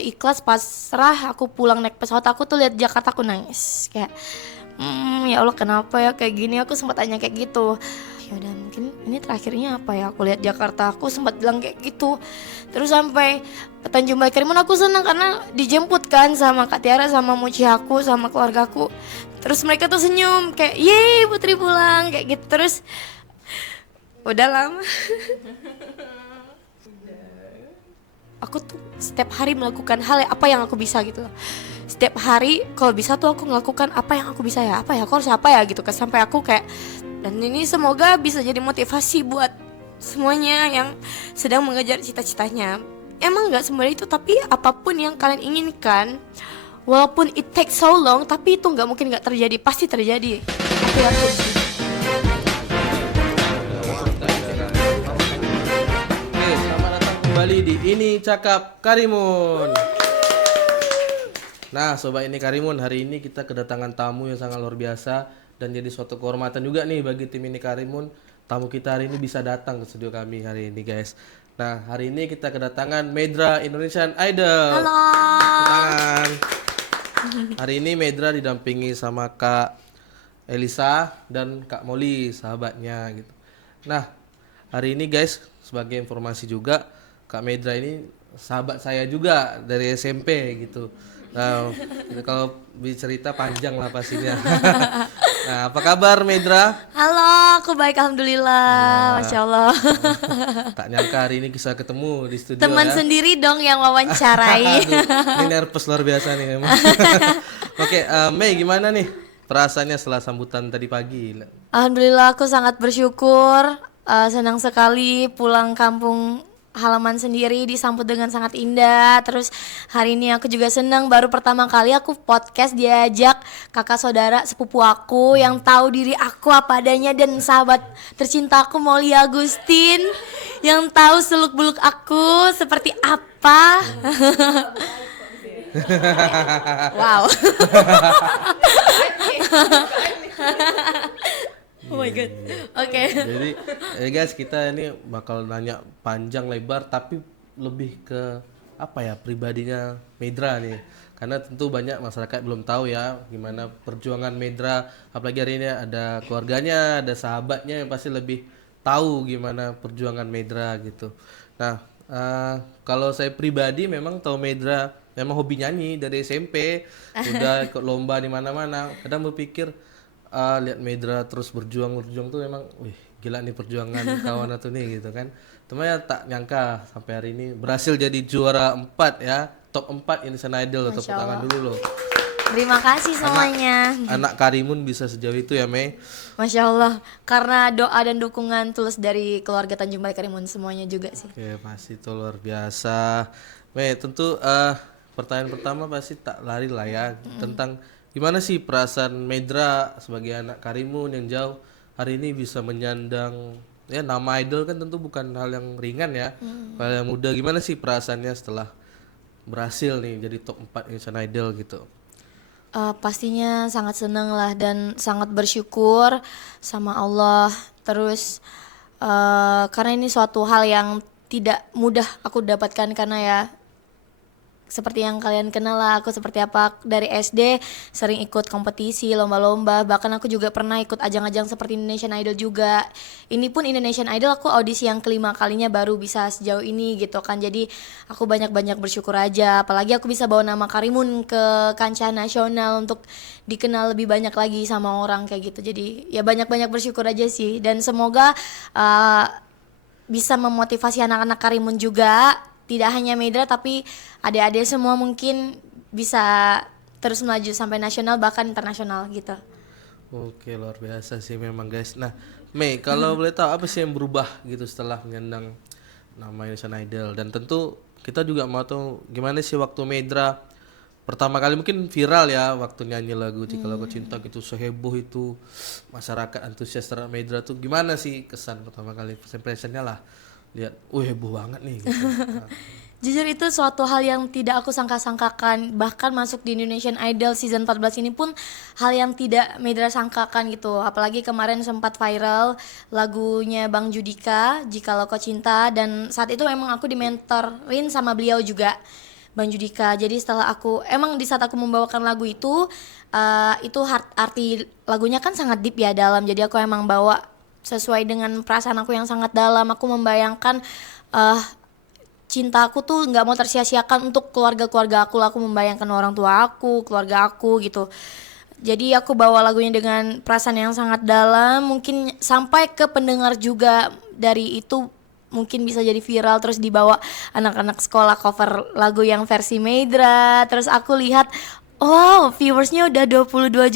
Ikhlas pasrah, aku pulang naik pesawat, aku tuh lihat Jakarta aku nangis kayak ya Allah kenapa ya kayak gini, aku sempat tanya kayak gitu. Ya udah mungkin ini terakhirnya apa ya, aku lihat Jakarta, aku sempat bilang kayak gitu. Terus sampai Tanjung Balai Karimun aku senang karena dijemput kan sama Kak Tiara sama Mochi aku sama keluargaku. Terus mereka tuh senyum kayak yeay Putri pulang kayak gitu. Terus udah lama aku tuh setiap hari melakukan hal apa yang aku bisa gitu loh. Setiap hari kalau bisa tuh aku melakukan apa yang aku bisa ya, apa ya, aku harus apa ya gitu kan, sampai aku kayak, dan ini semoga bisa jadi motivasi buat semuanya yang sedang mengejar cita-citanya. Emang nggak semudah itu, tapi apapun yang kalian inginkan, walaupun it takes so long, tapi itu nggak mungkin nggak terjadi, pasti terjadi. Aku yakin. Oke, selamat datang kembali di Ini Cakap Karimun. Nah, Sobat Ini Karimun, hari ini kita kedatangan tamu yang sangat luar biasa dan jadi suatu kehormatan juga nih bagi tim Ini Karimun. Tamu kita hari ini bisa datang ke studio kami hari ini, guys. Nah, hari ini kita kedatangan Medra Indonesian Idol. Halo. Tangan. Hari ini Medra didampingi sama Kak Elisa dan Kak Molly, sahabatnya gitu. Nah, hari ini guys, sebagai informasi juga, Kak Medra ini sahabat saya juga dari SMP gitu. Nah, kalau bercerita panjang lah pastinya. Nah, apa kabar Medra? Halo, aku baik alhamdulillah. Masya Allah. Tak nyangka hari ini bisa ketemu di studio Teman ya. sendiri dong yang wawancarai. Aduh, ini nervous luar biasa nih memang. Oke, Mei gimana nih perasaannya setelah sambutan tadi pagi? Alhamdulillah aku sangat bersyukur, senang sekali pulang kampung halaman sendiri disambut dengan sangat indah. Terus hari ini aku juga senang, baru pertama kali aku podcast diajak kakak saudara sepupu aku yang tahu diri aku apa adanya, dan sahabat tercinta aku Molly Agustin yang tahu seluk beluk aku seperti apa. Wow. Oh my god. Oke. Jadi guys, kita ini bakal nanya panjang lebar tapi lebih ke apa ya, pribadinya Medra nih. Karena tentu banyak masyarakat belum tahu ya gimana perjuangan Medra, apalagi hari ini ada keluarganya, ada sahabatnya yang pasti lebih tahu gimana perjuangan Medra gitu. Nah, kalau saya pribadi memang tahu Medra memang hobi nyanyi dari SMP, udah ikut lomba di mana-mana. Kadang berpikir lihat Medra terus berjuang tuh memang, wih gila nih perjuangan kawan atau nih gitu kan. Cuma ya tak nyangka sampai hari ini berhasil jadi juara 4 ya, top 4 Indonesian Idol loh, tepuk tangan dulu loh. Terima kasih semuanya. Anak Karimun bisa sejauh itu ya Mei. Masya Allah, karena doa dan dukungan tulus dari keluarga Tanjung Balai Karimun semuanya juga sih. Oke, pasti itu luar biasa. Mei, tentu pertanyaan pertama pasti tak lari lah ya, tentang gimana sih perasaan Medra sebagai anak Karimun yang jauh hari ini bisa menyandang ya nama idol, kan tentu bukan hal yang ringan ya. Hal yang mudah. Gimana sih perasaannya setelah berhasil nih jadi top 4 Indonesian Idol gitu? Pastinya sangat senang lah dan sangat bersyukur sama Allah. Terus karena ini suatu hal yang tidak mudah aku dapatkan, karena ya seperti yang kalian kenal lah aku seperti apa, dari SD sering ikut kompetisi, lomba-lomba, bahkan aku juga pernah ikut ajang-ajang seperti Indonesian Idol juga. Ini pun Indonesian Idol aku audisi yang kelima kalinya baru bisa sejauh ini gitu kan. Jadi aku banyak-banyak bersyukur aja, apalagi aku bisa bawa nama Karimun ke kancah nasional untuk dikenal lebih banyak lagi sama orang kayak gitu. Jadi ya banyak-banyak bersyukur aja sih, dan semoga bisa memotivasi anak-anak Karimun juga. Tidak hanya Medra tapi adik-adik semua mungkin bisa terus melaju sampai nasional bahkan internasional gitu. Oke, luar biasa sih memang guys. Nah, Mei, kalau boleh tahu apa sih yang berubah gitu setelah menyandang nama Indonesian Idol? Dan tentu kita juga mau tahu gimana sih waktu Medra pertama kali mungkin viral ya waktu nyanyi lagu Jikalau Kau Cinta gitu, seheboh itu masyarakat antusias terhadap Medra tuh, gimana sih kesan pertama kali, first impression-nya lah, lihat, heboh banget nih gitu. Nah, Jujur itu suatu hal yang tidak aku sangka-sangkakan. Bahkan masuk di Indonesian Idol season 14 ini pun hal yang tidak Medra sangkakan gitu. Apalagi kemarin sempat viral lagunya Bang Judika, Jikalau Kau Cinta, dan saat itu memang aku dimentorin sama beliau juga. Bang Judika. Jadi setelah aku emang di saat aku membawakan lagu itu arti lagunya kan sangat deep ya, dalam. Jadi aku emang bawa sesuai dengan perasaan aku yang sangat dalam. Aku membayangkan cinta aku tuh nggak mau tersia-siakan untuk keluarga-keluarga aku. Aku membayangkan orang tua aku, keluarga aku gitu. Jadi aku bawa lagunya dengan perasaan yang sangat dalam, mungkin sampai ke pendengar juga. Dari itu mungkin bisa jadi viral, terus dibawa anak-anak sekolah cover lagu yang versi Medra. Terus aku lihat, wow, viewersnya udah 23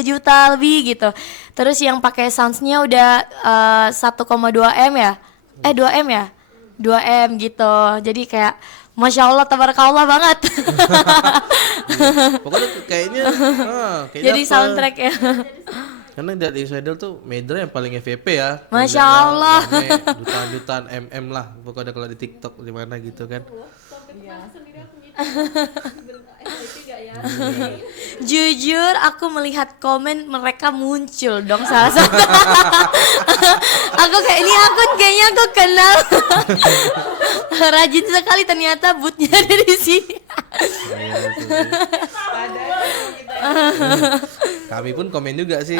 juta lebih gitu. Terus yang pakai soundsnya udah 1,2 M ya, 2 M ya, 2 M gitu. Jadi kayak Masya Allah, tabarakallah banget. Pokoknya kayaknya Jadi apa, soundtrack ya. karena dari Insider tuh Medra yang paling FVP ya. Masya Kemudian ya, Allah. rame, jutaan-jutaan MM lah pokoknya kalau di TikTok di mana gitu kan. Jujur aku melihat komen mereka muncul dong salah satu. Aku kayak ini akun kayaknya aku kenal. Rajin sekali ternyata bootnya ada di sini. Kami pun komen juga sih.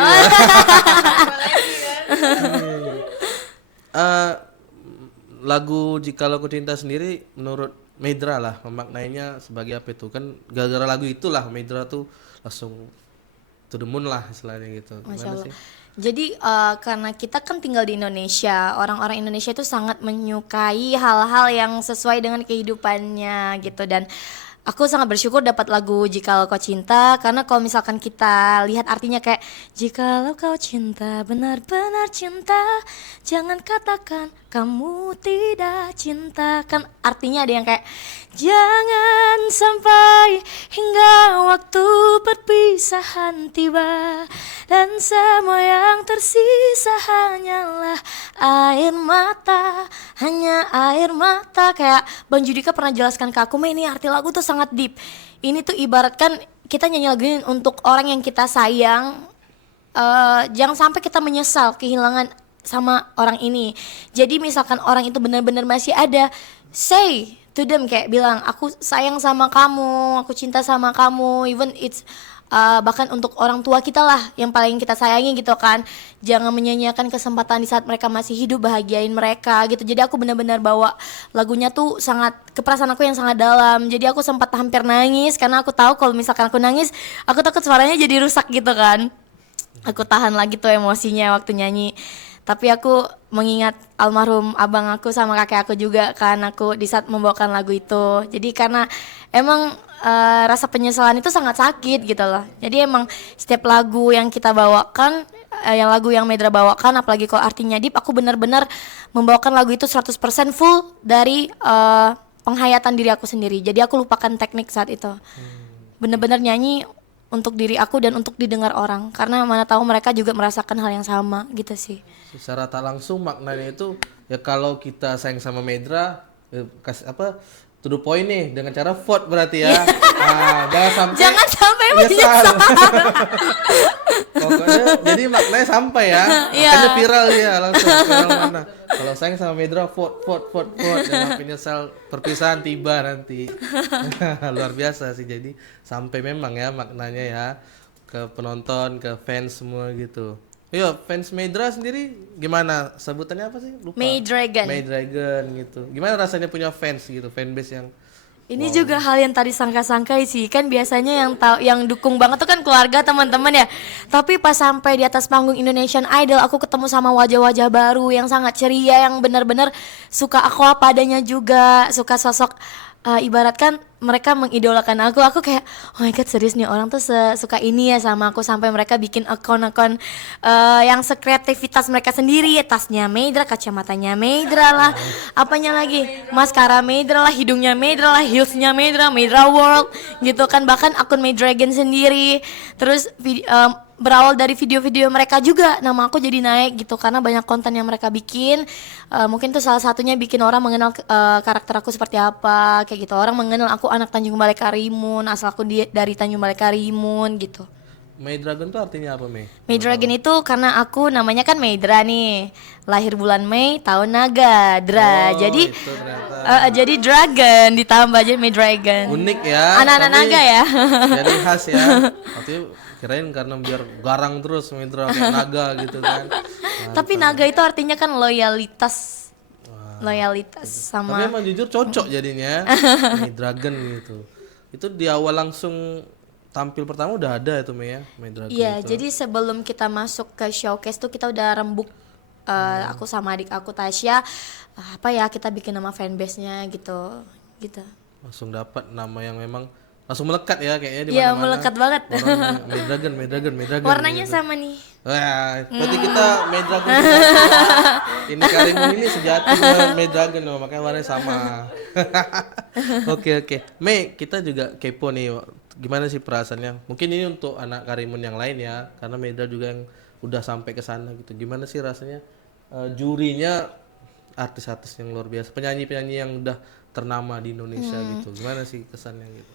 Lagu Jikalau Ku Cinta sendiri menurut Medra lah memaknainya sebagai apa itu, kan gara-gara lagu itulah Medra tuh langsung to the moon lah istilahnya gitu. Masya Gimana Allah. sih? Jadi karena kita kan tinggal di Indonesia, orang-orang Indonesia itu sangat menyukai hal-hal yang sesuai dengan kehidupannya gitu. Dan aku sangat bersyukur dapat lagu Jikalau Kau Cinta, karena kalau misalkan kita lihat artinya kayak jikalau kau cinta, benar-benar cinta, jangan katakan kamu tidak cinta. Kan artinya ada yang kayak jangan sampai hingga waktu perpisahan tiba dan semua yang tersisa hanyalah air mata, hanya air mata. Kayak Bang Judika pernah jelaskan ke aku, ini arti lagu tuh sangat deep. Ini tuh ibaratkan kita nyanyi lagu ini untuk orang yang kita sayang. Jangan sampai kita menyesal kehilangan sama orang ini. Jadi misalkan orang itu benar-benar masih ada, say to them, kayak bilang aku sayang sama kamu, aku cinta sama kamu, even it's bahkan untuk orang tua kita lah yang paling kita sayangi gitu kan. Jangan menyanyiakan kesempatan di saat mereka masih hidup, bahagiain mereka gitu. Jadi aku benar-benar bawa lagunya tuh sangat ke perasaan aku yang sangat dalam. Jadi aku sempat hampir nangis karena aku tahu kalau misalkan aku nangis, aku takut suaranya jadi rusak gitu kan. Aku tahan lagi tuh emosinya waktu nyanyi. Tapi aku mengingat almarhum abang aku sama kakek aku juga kan, aku di saat membawakan lagu itu. Jadi karena emang rasa penyesalan itu sangat sakit gitu loh. Jadi emang setiap lagu yang kita bawakan, yang lagu yang Medra bawakan, apalagi kalau artinya deep, aku benar-benar membawakan lagu itu 100% full dari penghayatan diri aku sendiri. Jadi aku lupakan teknik saat itu. Benar-benar nyanyi untuk diri aku dan untuk didengar orang, karena mana tahu mereka juga merasakan hal yang sama gitu sih. Secara tak langsung maknanya itu ya, kalau kita sayang sama Medra, kasih apa, to the point nih dengan cara vote berarti ya. Nah, jangan sampai menyesal. Pokoknya jadi maknanya sampai ya. Makanya viral ya, langsung viral mana. Kalau sayang sama Medra, vote. Jangan menyesal perpisahan tiba nanti. Luar biasa sih, jadi sampai memang ya maknanya ya ke penonton, ke fans semua gitu. Yo, fans Medra sendiri gimana? Sebutannya apa sih? Lupa. Maydragon gitu. Gimana rasanya punya fans gitu, fanbase yang ini juga hal yang tadi sangka-sangkai sih. Kan biasanya yang dukung banget tuh kan keluarga, teman-teman ya. Tapi pas sampai di atas panggung Indonesian Idol, aku ketemu sama wajah-wajah baru yang sangat ceria, yang benar-benar suka aku apa adanya juga, suka sosok ibaratkan mereka mengidolakan aku. Aku kayak oh my god, serius nih orang tuh suka ini ya sama aku, sampai mereka bikin akun-akun yang sekreativitas mereka sendiri. Tasnya Medra, kacamatanya Medra lah, apanya lagi, maskara Medra lah, hidungnya Medra lah, heelsnya Medra, Medra World gitu kan. Bahkan akun Maydragon sendiri. Terus berawal dari video-video mereka juga nama aku jadi naik gitu, karena banyak konten yang mereka bikin. Mungkin tuh salah satunya bikin orang mengenal karakter aku seperti apa kayak gitu. Orang mengenal aku anak Tanjung Balai Karimun, asal aku dari Tanjung Balai Karimun gitu. May Dragon tuh artinya apa, May? May Dragon itu karena aku namanya kan Maydra nih. Lahir bulan Mei, tahun naga, Dra. Oh, Jadi itu ternyata. jadi dragon ditambah jadi May Dragon. Unik ya. Anak-anak tapi naga ya. Jadi khas ya. Waktu kirain karena biar garang terus May Dragon kayak naga gitu kan. Tapi naga itu artinya kan loyalitas. Loyalitas Tapi sama emang jujur cocok jadinya May Dragon gitu. Itu di awal langsung tampil pertama udah ada itu May ya, May Dragon Iya, itu. jadi sebelum kita masuk ke showcase tuh kita udah rembuk aku sama adik aku Tasya apa ya kita bikin nama fanbase-nya gitu. Gitu. Langsung dapat nama yang memang langsung melekat ya kayaknya di Iya, mana-mana. melekat banget. Orang May Dragon, May Dragon, May Dragon. Warnanya gitu. sama nih. Wah, berarti kita May Dragon sejati. Ini Karimun ini sejati dengan May Dragon loh, makanya warnanya sama. Oke. May, kita juga kepo nih. Gimana sih perasaannya? Mungkin ini untuk anak Karimun yang lain ya, karena Medra juga yang udah sampai ke sana gitu. Gimana sih rasanya jurinya artis-artis yang luar biasa, penyanyi-penyanyi yang udah ternama di Indonesia gitu. Gimana sih kesannya gitu?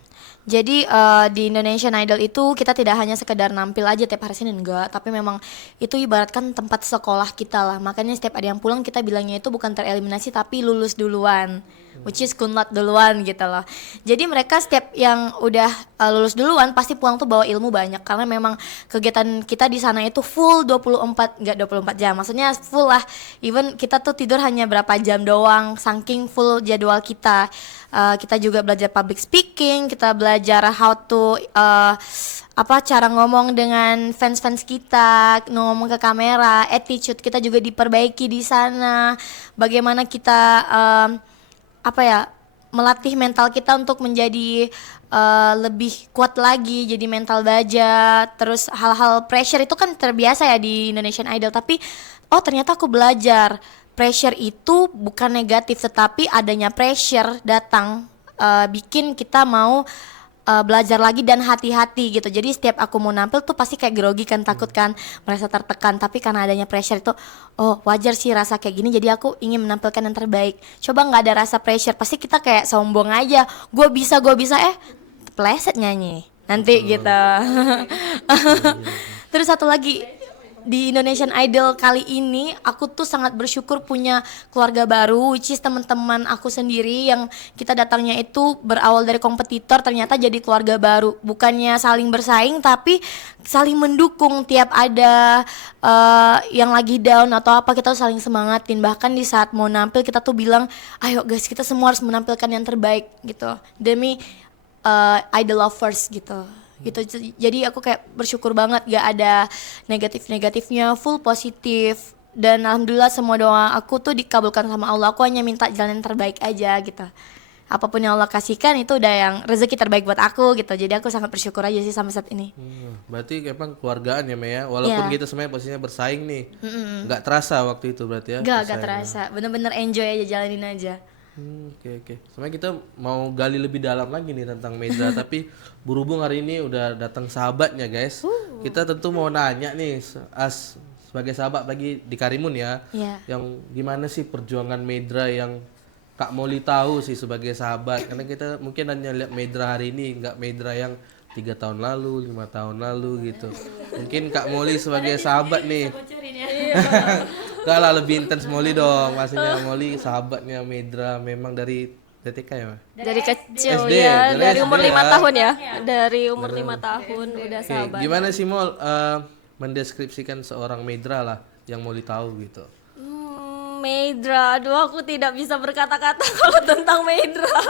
Jadi di Indonesian Idol itu kita tidak hanya sekedar nampil aja tiap hari Senin enggak, tapi memang itu ibaratkan tempat sekolah kita lah. Makanya setiap ada yang pulang kita bilangnya itu bukan tereliminasi tapi lulus duluan. Which is kunlat duluan gitu loh. Jadi mereka setiap yang udah lulus duluan pasti pulang tuh bawa ilmu banyak karena memang kegiatan kita di sana itu full 24 jam. Maksudnya full lah. Even kita tuh tidur hanya berapa jam doang saking full jadwal kita. Kita juga belajar public speaking, kita belajar how to cara ngomong dengan fans-fans kita, ngomong ke kamera, attitude kita juga diperbaiki di sana. Bagaimana kita melatih mental kita untuk menjadi lebih kuat lagi, jadi mental baja. Terus hal-hal pressure itu kan terbiasa ya di Indonesian Idol, tapi ternyata aku belajar pressure itu bukan negatif, tetapi adanya pressure datang bikin kita mau belajar lagi dan hati-hati gitu. Jadi setiap aku mau nampil tuh pasti kayak grogi kan, takut kan, merasa tertekan. Tapi karena adanya pressure itu, wajar sih rasa kayak gini. Jadi aku ingin menampilkan yang terbaik. Coba nggak ada rasa pressure, pasti kita kayak sombong aja. Gue bisa, pleset nyanyi nanti gitu. Terus satu lagi, di Indonesian Idol kali ini aku tuh sangat bersyukur punya keluarga baru, which is teman-teman aku sendiri yang kita datangnya itu berawal dari kompetitor, ternyata jadi keluarga baru. Bukannya saling bersaing tapi saling mendukung. Tiap ada yang lagi down atau apa, kita tuh saling semangatin. Bahkan di saat mau nampil kita tuh bilang, ayo guys, kita semua harus menampilkan yang terbaik gitu demi idol lovers gitu. Jadi aku kayak bersyukur banget gak ada negatifnya, full positif. Dan alhamdulillah semua doa aku tuh dikabulkan sama Allah. Aku hanya minta jalan yang terbaik aja gitu. Apapun yang Allah kasihkan itu udah yang rezeki terbaik buat aku gitu. Jadi aku sangat bersyukur aja sih sampai saat ini. Berarti emang keluargaan ya Mei ya. Walaupun Yeah. kita sebenarnya posisinya bersaing nih, nggak terasa waktu itu berarti ya? Gak bersaing. terasa, bener-bener enjoy aja, jalanin aja. Oke. Sebenarnya kita mau gali lebih dalam lagi nih tentang Medra, tapi berhubung hari ini udah datang sahabatnya guys, kita tentu mau nanya nih sebagai sahabat lagi di Karimun ya, Iya. yang gimana sih perjuangan Medra yang Kak Molly tahu sih sebagai sahabat, karena kita mungkin hanya lihat Medra hari ini, nggak Medra yang 3 tahun lalu, 5 tahun lalu gitu. Mungkin Kak Molly sebagai sahabat nih. Enggak lah, lebih intens Molly dong. Maksudnya Molly sahabatnya Medra memang dari TK ya, Ma? Dari kecil SD, ya, dari dari SD umur 5 ya. tahun ya. Dari umur 5 tahun udah Oke, sahabat. gimana sih Mol mendeskripsikan seorang Medra lah yang Molly tahu gitu? Medra, aduh aku tidak bisa berkata-kata kalau tentang Medra.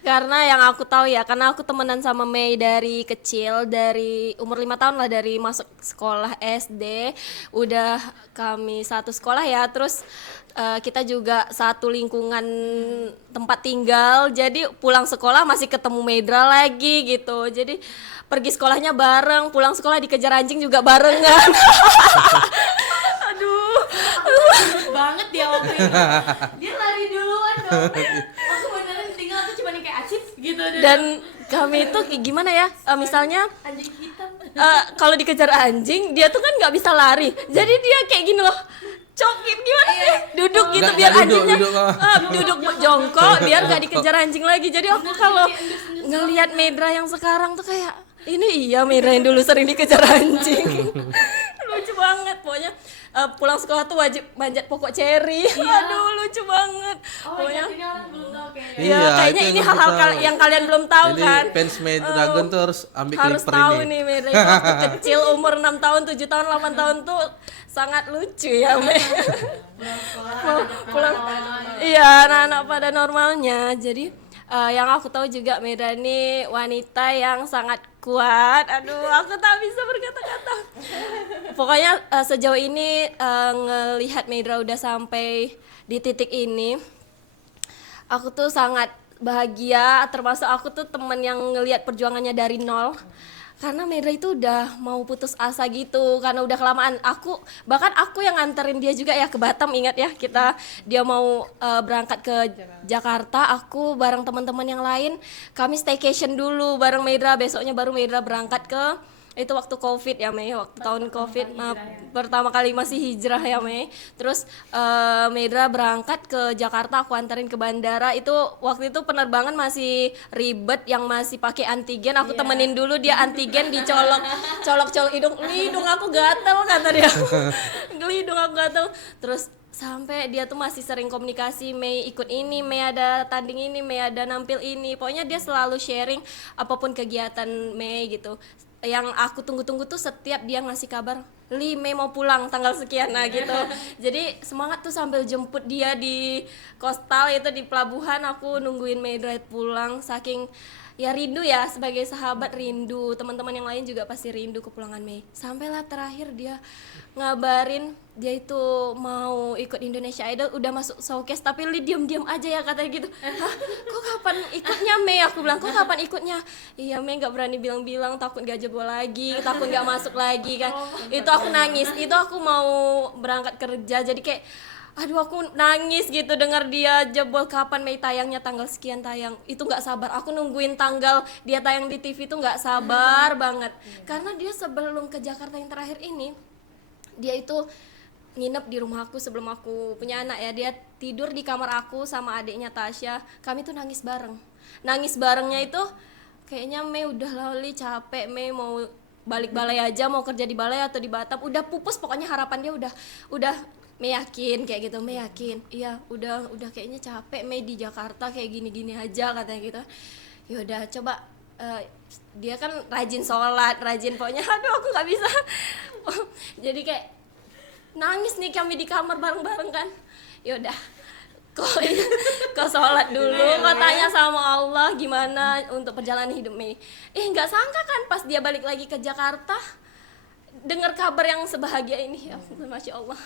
Karena yang aku tahu ya, karena aku temenan sama Mei dari kecil, dari umur 5 tahun lah, dari masuk sekolah SD, udah kami satu sekolah ya, terus kita juga satu lingkungan tempat tinggal, jadi pulang sekolah masih ketemu Medra lagi gitu. Jadi pergi sekolahnya bareng, pulang sekolah dikejar anjing juga barengan. Aduh. Banget dia waktu itu. Dia lari duluan dong. Aku beneran tinggal aku cuma kayak acip gitu. Dan kami itu kayak gimana ya, misalnya Anjing hitam. kalau dikejar anjing dia tuh kan nggak bisa lari, jadi dia kayak gini loh, cokit gimana sih, duduk gitu Nggak biar duduk, anjingnya duduk. duduk jongkok biar nggak dikejar anjing lagi. Jadi aku kalau ngelihat Medra yang sekarang tuh kayak ini iya Mira yang dulu sering dikejar anjing. Lucu banget pokoknya. Pulang sekolah tuh wajib manjat pokok ceri. Aduh lucu banget. Pokoknya Iya, kayaknya itu ini yang hal-hal belum tahu. yang kalian belum tahu Jadi kan. fans Dragon tuh harus ambil Harus clipper tahu ini. nih Mira itu waktu kecil umur 6 tahun, 7 tahun, 8 tahun tuh sangat lucu ya Me. Pulang iya anak-anak pada normalnya. Jadi yang aku tahu juga Mira ini wanita yang sangat kuat. Aduh, aku tak bisa berkata-kata. Pokoknya sejauh ini ngelihat Mira udah sampai di titik ini, aku tuh sangat bahagia. Termasuk aku tuh temen yang ngelihat perjuangannya dari nol. Karena Mira itu udah mau putus asa gitu, karena udah kelamaan. Bahkan aku yang nganterin dia juga ya ke Batam, ingat ya dia mau berangkat ke Jakarta, aku bareng teman-teman yang lain kami staycation dulu bareng Mira, besoknya baru Mira berangkat ke itu waktu Covid ya Mei, waktu tahun Covid pertama kali masih hijrah ya Mei. Terus Mira berangkat ke Jakarta, aku anterin ke bandara. Itu waktu itu penerbangan masih ribet, yang masih pakai antigen. Aku temenin dulu dia antigen, dicolok hidung aku gatel kata dia. Hidung aku gatel. Terus sampai dia tuh masih sering komunikasi, Mei ikut ini, Mei ada tanding ini, Mei ada nampil ini. Pokoknya dia selalu sharing apapun kegiatan Mei gitu. Yang aku tunggu-tunggu tuh setiap dia ngasih kabar, Li Mei mau pulang tanggal sekian, nah gitu. Jadi semangat tuh sambil jemput dia di Coastal itu di pelabuhan, aku nungguin Mei Drive pulang, saking ya rindu ya, sebagai sahabat rindu, teman-teman yang lain juga pasti rindu kepulangan Mei. Sampailah terakhir dia ngabarin dia itu mau ikut Indonesia Idol, udah masuk showcase, tapi Li diam-diam aja ya katanya gitu. Hah, kok kapan ikutnya Mei? Aku bilang, kok kapan ikutnya? Iya Mei nggak berani bilang-bilang, takut gak jebol lagi, takut nggak masuk lagi kan. Itu aku nangis, itu aku mau berangkat kerja, jadi kayak aduh aku nangis gitu dengar dia jebol. Kapan Mei tayangnya, tanggal sekian tayang, itu nggak sabar, aku nungguin tanggal dia tayang di TV itu nggak sabar banget. Karena dia sebelum ke Jakarta yang terakhir ini, dia itu nginep di rumah aku sebelum aku punya anak ya. Dia tidur di kamar aku sama adiknya Tasya, kami tuh nangis barengnya itu kayaknya Mei udah lali capek, Mei mau balik balai aja, mau kerja di balai atau di Batam, udah pupus pokoknya. Harapan dia udah Mei yakin kayak gitu, Mei yakin iya udah kayaknya capek Mei di Jakarta kayak gini-gini aja katanya gitu. Yaudah coba dia kan rajin sholat, rajin pokoknya, aduh aku nggak bisa. Jadi kayak nangis nih kami di kamar bareng-bareng kan. Yaudah kau sholat dulu, kau tanya sama Allah gimana untuk perjalanan hidup Mei. Nggak sangka kan pas dia balik lagi ke Jakarta dengar kabar yang sebahagia ini. Ya Masya Allah.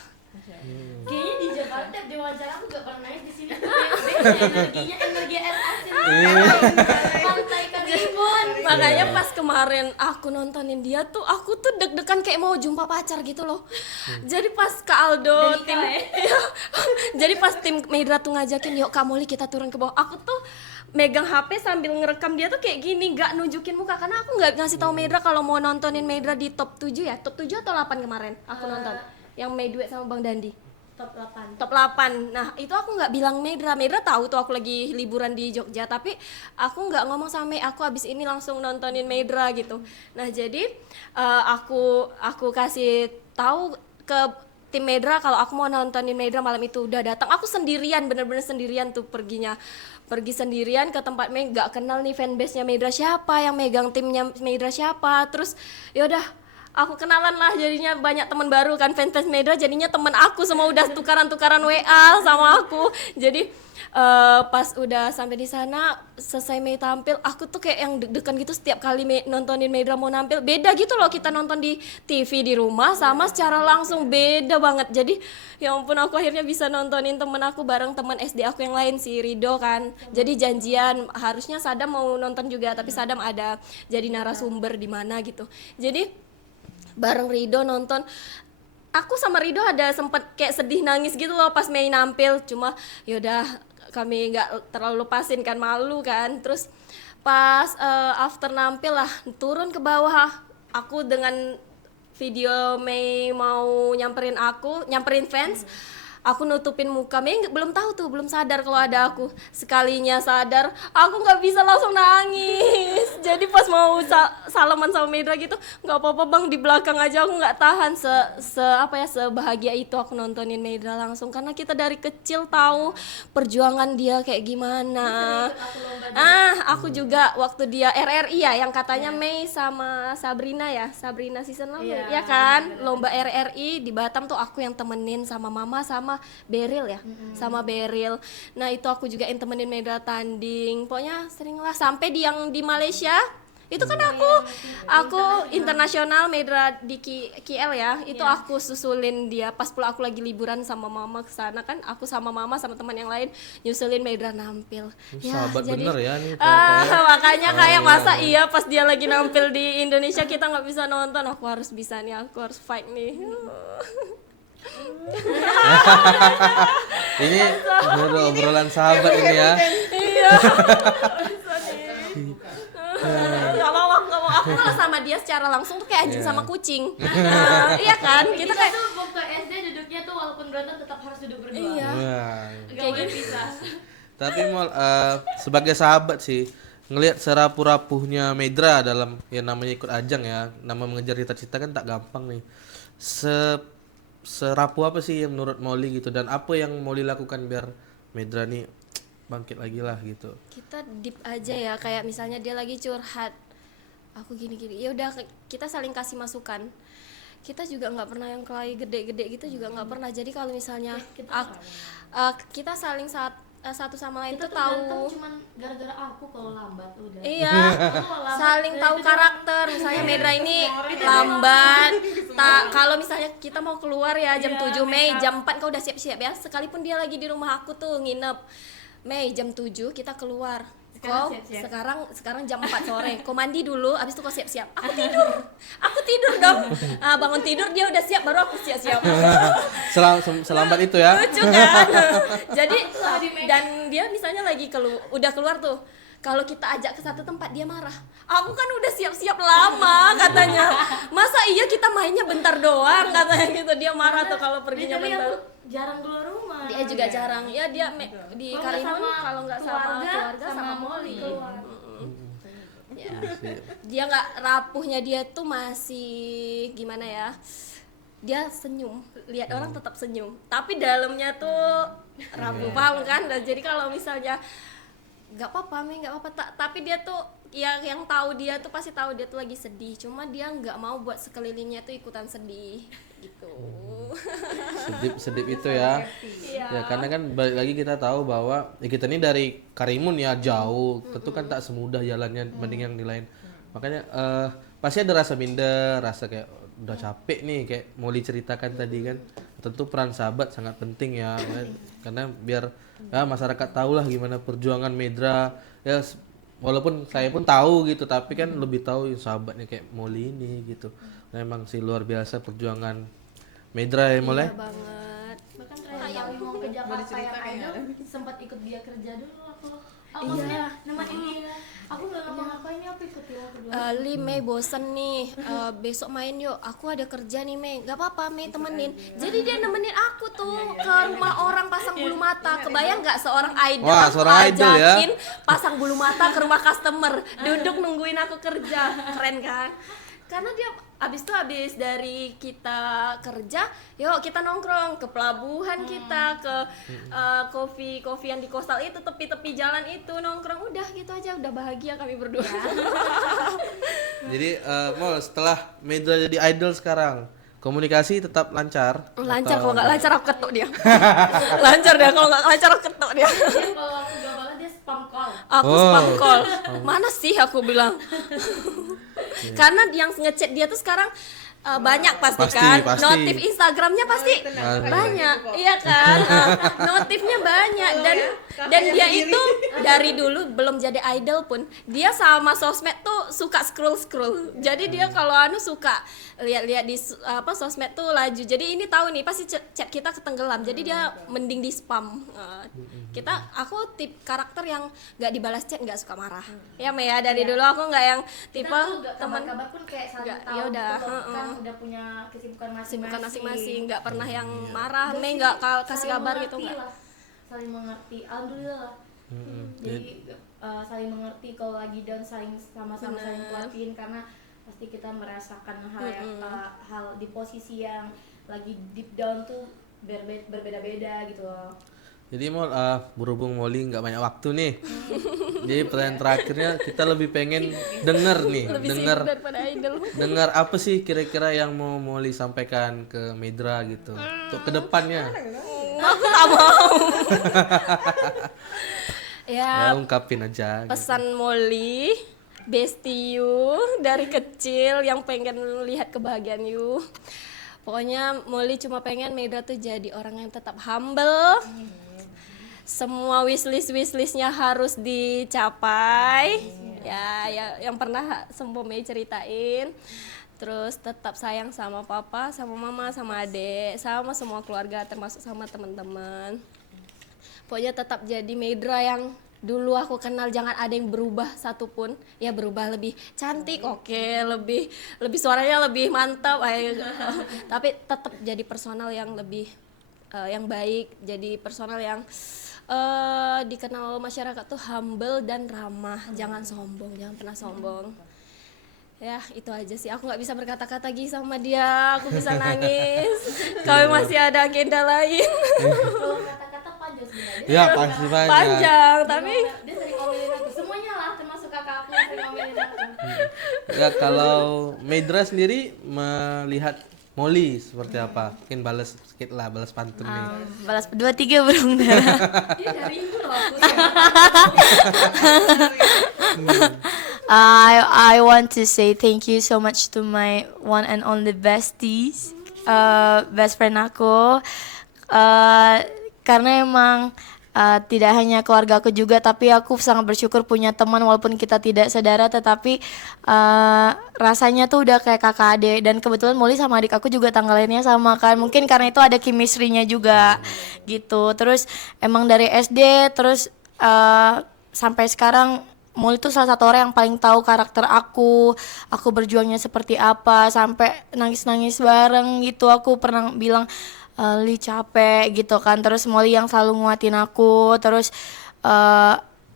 Kayaknya di Jakarta tiap diwawancara aku gak pernah naik di sini. Beda energi air asin. Pantai Karimun. Makanya pas kemarin aku nontonin dia tuh, aku tuh deg-degan kayak mau jumpa pacar gitu loh. Jadi pas Kak Aldo tim jadi pas tim Medra tuh ngajakin, yuk Kak Molly kita turun ke bawah, aku tuh megang HP sambil ngerekam dia tuh kayak gini, gak nunjukin muka karena aku gak ngasih tahu Medra kalau mau nontonin Medra di top 7 ya. Top 7 atau 8 kemarin aku nonton yang Mei duet sama Bang Dandi. Top 8. Top 8. Nah, itu aku nggak bilang Medra. Medra tahu tuh aku lagi liburan di Jogja, tapi aku nggak ngomong sama Mei, aku abis ini langsung nontonin Medra gitu. Nah, jadi aku kasih tahu ke tim Medra kalau aku mau nontonin Medra malam itu. Udah datang. Aku sendirian, bener-bener sendirian tuh pergi sendirian ke tempat Mei, nggak kenal nih fanbase-nya Medra siapa, yang megang timnya Medra siapa. Terus yaudah aku kenalan lah, jadinya banyak teman baru kan, fans Medra jadinya temen aku semua, udah tukaran WA sama aku. Jadi pas udah sampai di sana, selesai Mei tampil, aku tuh kayak yang deg-degan gitu setiap kali nontonin Medra mau nampil. Beda gitu loh kita nonton di TV di rumah sama secara langsung, beda banget. Jadi ya ampun, aku akhirnya bisa nontonin temen aku bareng teman SD aku yang lain, si Rido kan. Jadi janjian, harusnya Sadam mau nonton juga, tapi Sadam ada jadi narasumber di mana gitu. Jadi bareng Rido nonton. Aku sama Rido ada sempet kayak sedih nangis gitu loh pas Mei nampil. Cuma yaudah kami nggak terlalu lepasin kan, malu kan. Terus pas after nampil lah turun ke bawah, aku dengan video Mei mau nyamperin fans. Aku nutupin muka, Mei belum tahu tuh, belum sadar kalau ada aku. Sekalinya sadar, aku nggak bisa langsung nangis. Jadi pas mau salaman sama Medra gitu, nggak apa-apa bang, di belakang aja, aku nggak tahan sebahagia itu aku nontonin Medra langsung, karena kita dari kecil tahu perjuangan dia kayak gimana. Aku juga waktu dia RRI ya, yang katanya Mei sama Sabrina season lalu ya kan, lomba RRI di Batam tuh aku yang temenin sama Mama sama Beril ya, sama Beril. Nah itu aku juga yang temenin Medra tanding, pokoknya sering lah, sampai yang di Malaysia itu kan aku internasional Medra di KL ya, itu aku susulin dia pas pulang, aku lagi liburan sama Mama ke sana kan, aku sama Mama sama teman yang lain nyusulin Medra nampil. Sahabat jadi, bener ya nih. makanya kayak masa iya pas dia lagi nampil di Indonesia kita nggak bisa nonton, aku harus bisa nih, aku harus fight nih. Ini bener obrolan sahabat ini ya. Iya. Nggak mau aku malah sama dia secara langsung tuh kayak anjing sama kucing. Iya kan, kita kayak tuh waktu SD duduknya tuh walaupun berantem tetap harus duduk berdua. iya. Wah. Kayak gitu bisa. Tapi sebagai sahabat sih ngelihat serapuh-rapuhnya Medra dalam yang namanya ikut ajang ya, nama mengejar cita-cita kan tak gampang nih. Serapuh apa sih yang menurut Molly gitu, dan apa yang Molly lakukan biar Medra nih bangkit lagi lah gitu. Kita deep aja ya, kayak misalnya dia lagi curhat, aku gini-gini, ya udah kita saling kasih masukan. Kita juga nggak pernah yang kelahi gede-gede gitu, juga nggak pernah. Jadi kalau misalnya kita saling satu sama lain tuh tahu. Cuman gara-gara aku kalau lambat udah. Iya, saling tahu karakter. Misalnya Medra ini lambat. Kalau misalnya kita mau keluar ya jam 7, Mei jam 4 kau udah siap-siap ya. Sekalipun dia lagi di rumah aku tuh nginep, Mei jam 7 kita keluar. Kau sekarang jam 4 sore. Kau mandi dulu, abis itu kau siap-siap. Aku tidur dong. Bangun tidur dia udah siap, baru aku siap-siap. Selambat itu ya. Lucu kan? Jadi dan dia misalnya lagi udah keluar tuh. Kalau kita ajak ke satu tempat dia marah. Aku kan udah siap-siap lama katanya. Masa iya kita mainnya bentar doang katanya gitu. Dia marah tuh kalau perginya bentar. Jarang keluar rumah. Dia juga jarang. Ya dia di Karimun kalau nggak sama keluarga sama Molly. Ya. Dia nggak rapuhnya, dia tuh masih gimana ya? Dia senyum, lihat orang tetap senyum. Tapi dalamnya tuh rapuh, paham kan? Dan jadi kalau misalnya nggak apa-apa, Mei nggak apa-apa. Tapi dia tuh yang tahu dia tuh pasti tahu dia tuh lagi sedih. Cuma dia nggak mau buat sekelilingnya tuh ikutan sedih gitu. Sedip itu ya. Ya karena kan balik lagi kita tahu bahwa ya kita ini dari Karimun ya jauh, tentu kan tak semudah jalannya dibanding yang di lain. Makanya pasti ada rasa minder, rasa kayak udah capek nih kayak Molly ceritakan tadi kan. Tentu peran sahabat sangat penting ya, karena biar ya masyarakat tahu lah gimana perjuangan Medra ya, walaupun saya pun tahu gitu, tapi kan lebih tahu sahabatnya kayak Molly ini gitu. Memang sih luar biasa perjuangan Medra ya Molly. Iya banget. Bahkan terakhir kali mau ke Jakarta yang Idol sempat ikut dia kerja dulu aku. Maksudnya nemenin dia. Aku nggak ngapa-ngapain, aku ikut dia kedua. Li, Mei bosen nih, besok main yuk, aku ada kerja nih Mei. Gak apa-apa Mei, temenin. Jadi dia nemenin aku tuh ke rumah orang pasang bulu mata. Kebayang gak seorang idol? Wah, aku seorang idol ya. ajakin pasang bulu mata ke rumah customer, duduk nungguin aku kerja. Keren kan? Karena dia habis dari kita kerja, yuk kita nongkrong ke pelabuhan, kita ke kopi yang di Coastal itu, tepi-tepi jalan itu nongkrong, udah gitu aja, udah bahagia kami berdua. Jadi Mol, setelah Medra jadi idol sekarang, komunikasi tetap lancar? Lancar, kalau nggak lancar aku ketuk dia. Lancar dia, kalau nggak lancar aku ketuk dia. Dia kalau aku gak balas dia spam call. Aku spam call. Mana sih aku bilang. Karena yang ngechat dia tuh sekarang banyak pasti kan. Pasti. Notif Instagramnya pasti banyak, iya kan. Notifnya banyak, dan dia itu dari dulu belum jadi idol pun dia sama sosmed tuh suka scroll. Jadi dia kalau suka lihat-lihat di sosmed tuh laju. Jadi ini tahu nih pasti chat kita ketenggelam. Jadi dia mending di spam. Aku tip karakter yang nggak dibalas chat nggak suka marah. Ya Mei ya, dari dulu aku nggak yang tipe teman kabar pun kayak saling tahu. ya udah, kan udah punya kesibukan masing-masing, nggak pernah yang marah. Mei nggak kasih kabar gitu nggak. Saling mengerti, alhamdulillah lah. Jadi saling mengerti, kalau lagi down sama-sama saling kuatin, karena pasti kita merasakan hal di posisi yang lagi deep down tuh berbeda-beda gitu loh. Jadi berhubung Molly nggak banyak waktu nih, jadi pertanyaan terakhirnya kita lebih pengen denger nih, daripada idol. dengar apa sih kira-kira yang mau Molly sampaikan ke Medra gitu untuk kedepannya. Aku tak mau. Ya ungkapin aja. Pesan Molly, bestie you dari kecil yang pengen lihat kebahagiaan you. Pokoknya Molly cuma pengen Medra tuh jadi orang yang tetap humble. Semua wishlistnya harus dicapai. Ya, yang pernah Sempo Mei ceritain. Terus tetap sayang sama papa, sama mama, sama adik, sama semua keluarga, termasuk sama teman-teman. Pokoknya tetap jadi Medra yang dulu aku kenal, jangan ada yang berubah satupun. Ya berubah lebih cantik, oke, lebih suaranya lebih mantap, tapi tetap jadi personal yang lebih yang baik, jadi personal yang dikenal masyarakat tuh humble dan ramah, jangan sombong, jangan pernah sombong. Ya itu aja sih, aku nggak bisa berkata-kata lagi sama dia, aku bisa nangis. Kami masih ada agenda lain. Kalau kata-kata panjang sebenarnya. Ya pasti banyak. Panjang, tapi Dia sering ngomelin aku, semuanya lah, termasuk kakak aku yang sering ngomelin aku. Ya kalau Medra sendiri melihat Molly seperti apa? Mungkin balas sedikit lah, balas pantun nih. Balas 2-3 burung dara. dia dari itu loh aku. I want to say thank you so much to my one and only besties, best friend aku, karena emang tidak hanya keluarga aku juga, tapi aku sangat bersyukur punya teman walaupun kita tidak saudara, tetapi rasanya tuh udah kayak kakak adik. Dan kebetulan Molly sama adik aku juga tanggal lahirnya sama kan, mungkin karena itu ada chemistry-nya juga gitu. Terus emang dari SD terus sampai sekarang Molly tuh salah satu orang yang paling tahu karakter aku berjuangnya seperti apa, sampai nangis-nangis bareng gitu. Aku pernah bilang Li capek gitu kan, terus Molly yang selalu nguatin aku. Terus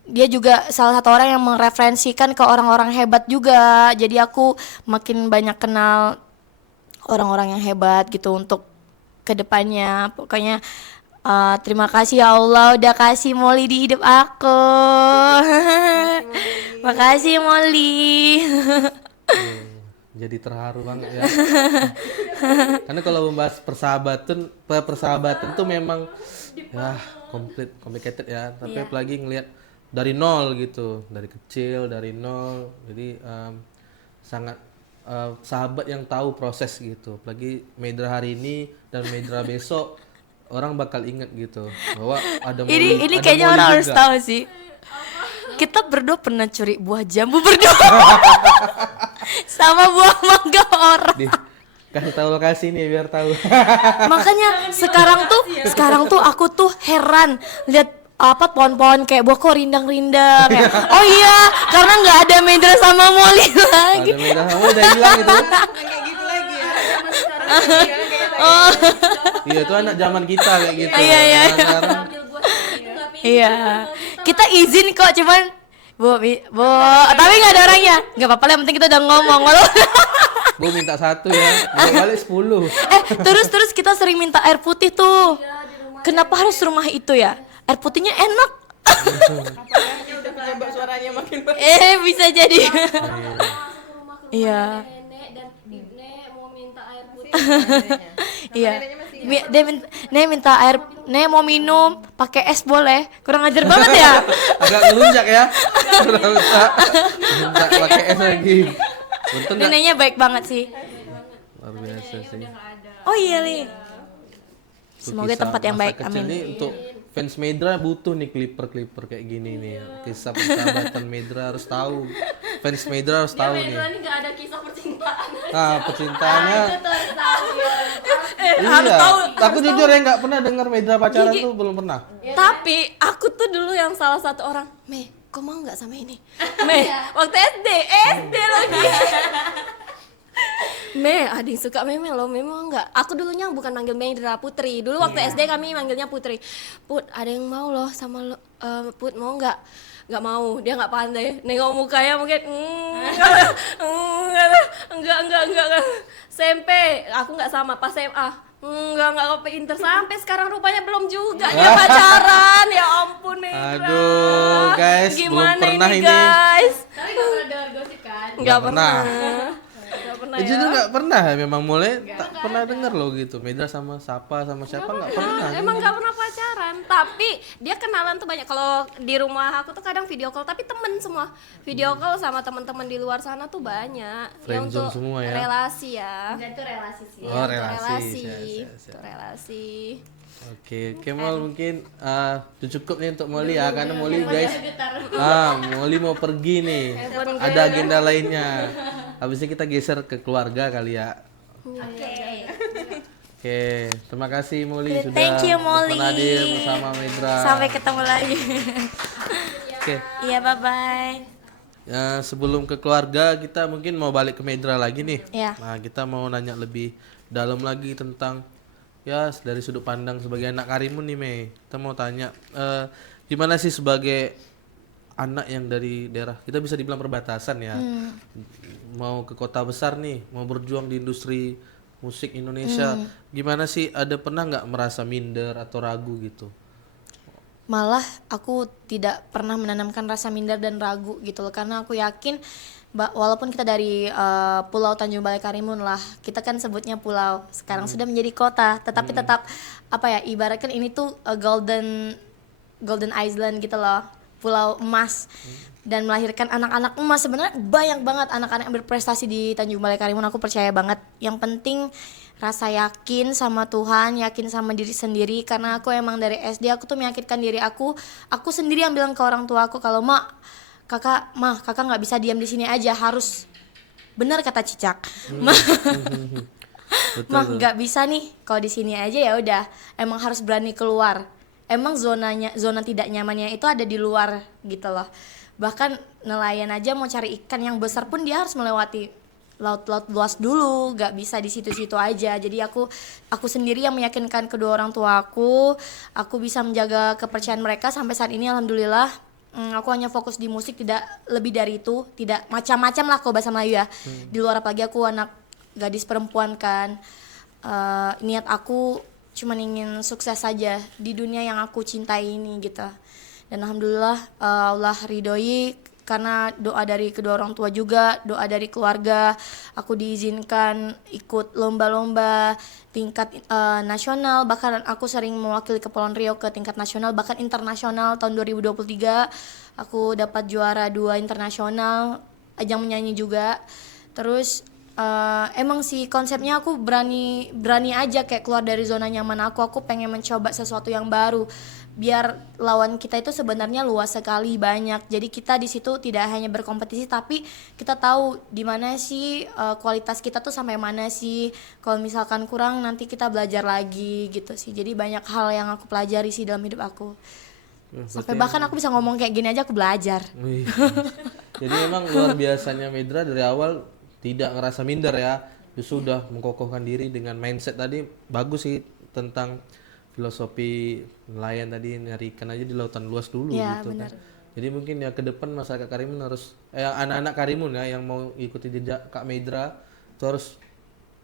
dia juga salah satu orang yang mereferensikan ke orang-orang hebat juga, jadi aku makin banyak kenal orang-orang yang hebat gitu untuk kedepannya. Pokoknya terima kasih ya Allah udah kasih Molly di hidup aku. Makasih Molly. Jadi terharu banget ya. Karena kalau membahas persahabatan tuh memang ya complicated ya. Tapi apalagi ngelihat dari nol gitu, dari kecil, dari nol. Jadi sangat sahabat yang tahu proses gitu. Apalagi Medra hari ini dan Medra besok, orang bakal ingat gitu bahwa ada Molly. Ini ada kayaknya Molly orang juga. harus tahu sih. Kita berdua pernah curi buah jambu berdua. Sama buah mangga orang. Kasih tahu lokasi nih biar tahu. Makanya sekarang tuh aku tuh heran lihat apa pohon-pohon kayak buah kok rindang-rindang ya. Oh iya, karena nggak ada Medra sama Molly lagi. Ada Medra kamu udah hilang gitu. Kayak gitu lagi ya. Iya itu anak zaman kita kayak gitu. Iya. Sekarang Iya. Kita izin kok, cuman Bu, tapi nggak ada orangnya. Nggak apa-apa lah, yang penting kita udah ngomong. gue minta 1 ya, balik 10. Terus kita sering minta air putih tuh. Kenapa harus rumah itu ya? Air putihnya enak. Apalagi udah coba suaranya makin baik. Bisa jadi. Iya. Nenek dan Nek mau minta air putih. Iya. Dia minta air, Nek mau minum, pakai es boleh? Kurang ajar banget ya. Agak ngelunjak ya. Kurang usah. Ngelunjak pakai es lagi. Untung nggak. Neneknya baik banget sih. Luar biasa sih. Oh iya, Li. Itu Semoga kisah tempat yang masa baik, kecil amin. nih untuk fans Medra butuh nih clipper kayak gini nih. Kisah persahabatan Medra harus tahu. Fans Medra harus tahu nih. Ini nggak ada kisah percintaan. Nah, percintaannya. Terus tahu ya. Iya. Aku jujur ya nggak pernah dengar Medra pacaran tuh, belum pernah. Tapi aku tuh dulu yang salah satu orang, Mei, kau mau nggak sama ini? Mei, waktu SD lagi. Mei, ada yang suka Mei loh, Mei mau nggak? Aku dulunya bukan manggil Medra, Putri. Dulu waktu SD kami manggilnya Putri. Put, ada yang mau loh sama lo, Put mau nggak? nggak mau, dia nggak pandai nengok mukanya mungkin enggak. SMP aku nggak sama, pas SMA enggak kepinter, sampai sekarang rupanya belum juga dia pacaran. Ya ampun Negra. Aduh, guys, belum Gimana pernah ini. guys? Tapi gak pernah dengar gosip kan? Nggak pernah. Nggak pernah Jadi ya. nggak pernah ya, memang mulai tak pernah dengar loh gitu. Medra sama siapa nggak pernah. Emang nggak pernah pacaran, tapi dia kenalan tuh banyak. Kalau di rumah aku tuh kadang video call, tapi temen semua video call sama teman-teman di luar sana tuh banyak. Friendzone semua ya? Relasi ya. Enggak, itu relasi sih. Oh, Untuk relasi. relasi. Siap. Untuk relasi. Oke, Mol mungkin cukup nih untuk Molly ya, karena Molly guys, Getar. Molly mau pergi nih, ada agenda lainnya. Habisnya kita geser ke keluarga kali ya. Oke. Oke, terima kasih Molly sudah Thank you, Molly. berkenan hadir bersama Medra. Sampai ketemu lagi. Oke, Iya, bye-bye. sebelum ke keluarga kita mungkin mau balik ke Medra lagi nih. Iya. Nah, kita mau nanya lebih dalam lagi tentang ya dari sudut pandang sebagai anak Karimun nih Mei. Kita mau tanya gimana sih sebagai anak yang dari daerah, kita bisa dibilang perbatasan ya, mau ke kota besar nih, mau berjuang di industri musik Indonesia, gimana sih, ada pernah nggak merasa minder atau ragu gitu? Malah aku tidak pernah menanamkan rasa minder dan ragu gitu loh, karena aku yakin walaupun kita dari Pulau Tanjung Balai Karimun lah, kita kan sebutnya pulau, sekarang sudah menjadi kota, tetapi tetap apa ya, ibaratkan ini tuh golden island gitu loh, pulau emas, dan melahirkan anak-anak emas. Sebenarnya banyak banget anak-anak yang berprestasi di Tanjung Balai Karimun, aku percaya banget. Yang penting rasa yakin sama Tuhan, yakin sama diri sendiri, karena aku emang dari SD aku tuh meyakinkan diri aku sendiri yang bilang ke orang tua aku kalau kakak nggak bisa diam di sini aja, harus, benar kata Cicak, mah nggak bisa nih kalau di sini aja, ya udah, emang harus berani keluar. Emang zona tidak nyamannya itu ada di luar gitu loh. Bahkan nelayan aja mau cari ikan yang besar pun dia harus melewati laut-laut luas dulu, nggak bisa di situ-situ aja. Jadi aku sendiri yang meyakinkan kedua orang tua aku bisa menjaga kepercayaan mereka sampai saat ini, alhamdulillah. Aku hanya fokus di musik, tidak lebih dari itu, tidak macam-macam lah kalau bahasa Melayu ya. Di luar, apalagi aku anak gadis perempuan kan, niat aku cuman ingin sukses saja di dunia yang aku cintai ini gitu. Dan alhamdulillah Allah ridhoi, karena doa dari kedua orang tua juga, doa dari keluarga, aku diizinkan ikut lomba-lomba tingkat nasional. Bahkan aku sering mewakili Kepulauan Riau ke tingkat nasional, bahkan internasional. Tahun 2023 aku dapat juara 2 internasional, ajang menyanyi juga. Terus emang sih konsepnya aku berani aja kayak keluar dari zona nyaman aku pengen mencoba sesuatu yang baru, biar lawan kita itu sebenarnya luas sekali, banyak. Jadi kita di situ tidak hanya berkompetisi, tapi kita tahu di mana sih kualitas kita tuh sampai mana sih. Kalau misalkan kurang, nanti kita belajar lagi gitu sih. Jadi banyak hal yang aku pelajari sih dalam hidup aku. Sampai bahkan aku bisa ngomong kayak gini aja aku belajar. Wih. Jadi memang luar biasanya Medra dari awal tidak ngerasa minder ya, justru udah mengkokohkan diri dengan mindset tadi. Bagus sih tentang filosofi nelayan tadi, nyari ikan aja di lautan luas dulu Ya, gitu benar. kan. Jadi mungkin ya ke depan masyarakat Karimun harus anak-anak Karimun ya yang mau ikuti jejak Kak Medra itu harus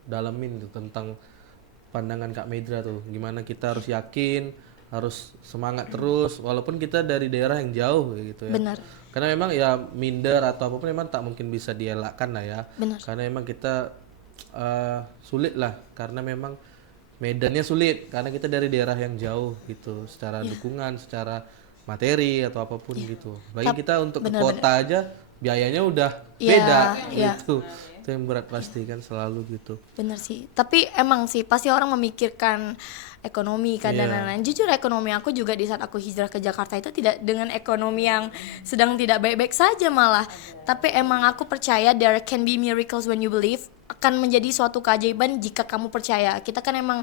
dalamin tuh tentang pandangan Kak Medra tuh, gimana kita harus yakin, harus semangat terus walaupun kita dari daerah yang jauh gitu ya. Benar. Karena memang ya minder atau apapun memang tak mungkin bisa dielakkan lah ya. Benar. Karena memang kita sulit lah, karena memang medannya sulit, karena kita dari daerah yang jauh gitu, secara dukungan, secara materi atau apapun gitu. Bagi kita untuk ke kota aja biayanya udah beda gitu. Itu yang berat pasti kan selalu gitu. Bener sih, tapi emang sih pasti orang memikirkan ekonomi kan dan lain-lain. Jujur ekonomi aku juga di saat aku hijrah ke Jakarta itu tidak dengan ekonomi yang sedang tidak baik-baik saja malah. Tapi emang aku percaya there can be miracles when you believe, akan menjadi suatu keajaiban jika kamu percaya. Kita kan emang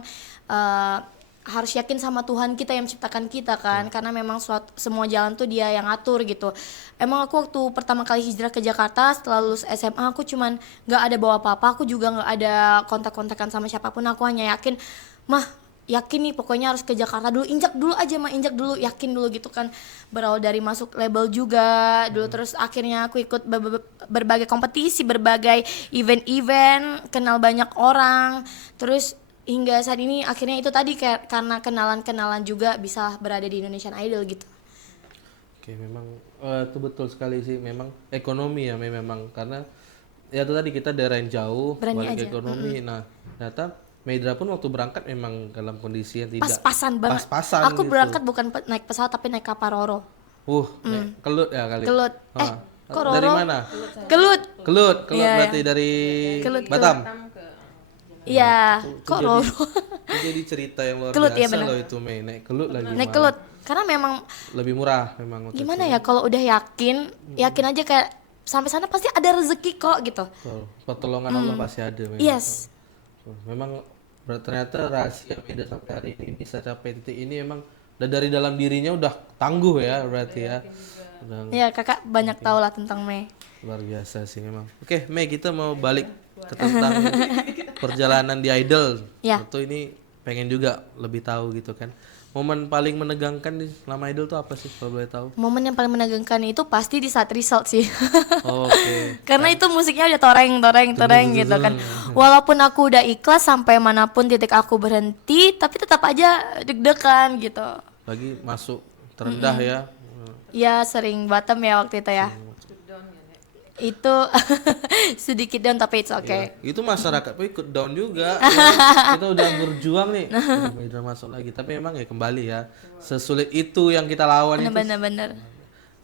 harus yakin sama Tuhan kita yang menciptakan kita kan, karena memang semua jalan tuh dia yang atur gitu. Emang aku waktu pertama kali hijrah ke Jakarta setelah lulus SMA, aku cuman gak ada bawa apa-apa, aku juga gak ada kontak-kontakan sama siapapun. Aku hanya yakin, mah yakin nih pokoknya harus ke Jakarta dulu, injak dulu aja mah, injak dulu, yakin dulu gitu kan. Berawal dari masuk label juga dulu, terus akhirnya aku ikut berbagai kompetisi, berbagai event-event, kenal banyak orang, terus hingga saat ini akhirnya itu tadi kayak karena kenalan-kenalan juga bisa berada di Indonesian Idol gitu. Oke, memang itu betul sekali sih, memang ekonomi ya memang karena ya itu tadi kita daerah yang jauh, Berani balik aja. ekonomi. Nah, ternyata Medra pun waktu berangkat memang dalam kondisi yang tidak Pas-pasan banget. pas-pasan Aku gitu. berangkat bukan naik pesawat tapi naik kapal Roro. Naik kelut ya kali. Kelut. Ah. Kok Dari Roro? mana? Kelut. Kelut Iya, berarti dari Kelut, Batam. Iya, kok Roro? Itu jadi cerita yang luar Kelut, iya biasa benar. loh itu Mei. Naik kelut lagi. Naik malah. Kelut. Karena memang Lebih murah memang waktu gimana ya, kalau udah yakin aja kayak sampai sana pasti ada rezeki kok gitu. Betul. Pertolongan Allah pasti ada memang. Yes. Memang ternyata rahasia Meda sampai hari ini bisa capai titik ini memang udah dari dalam dirinya udah tangguh ya berarti ya. Udah Ya kakak banyak tahu lah tentang Mei. luar biasa sih memang. Oke, Mei, kita mau balik ke tentang perjalanan di Idol. Ya. Atau ini pengen juga lebih tahu gitu kan. Momen paling menegangkan di selama Idol tuh apa sih kalau boleh tahu? Momen yang paling menegangkan itu pasti di saat result sih. Oke. Karena itu musiknya udah toreng gitu kan. Walaupun aku udah ikhlas sampai manapun titik aku berhenti, tapi tetap aja deg-degan gitu. Lagi masuk terendah ya. Ya sering bottom ya waktu itu ya. Itu sedikit down tapi it's okay. Itu masyarakat pun ikut down juga ya. Kita udah berjuang nih udah masuk lagi tapi memang ya kembali ya sesulit itu yang kita lawan itu Bener-bener.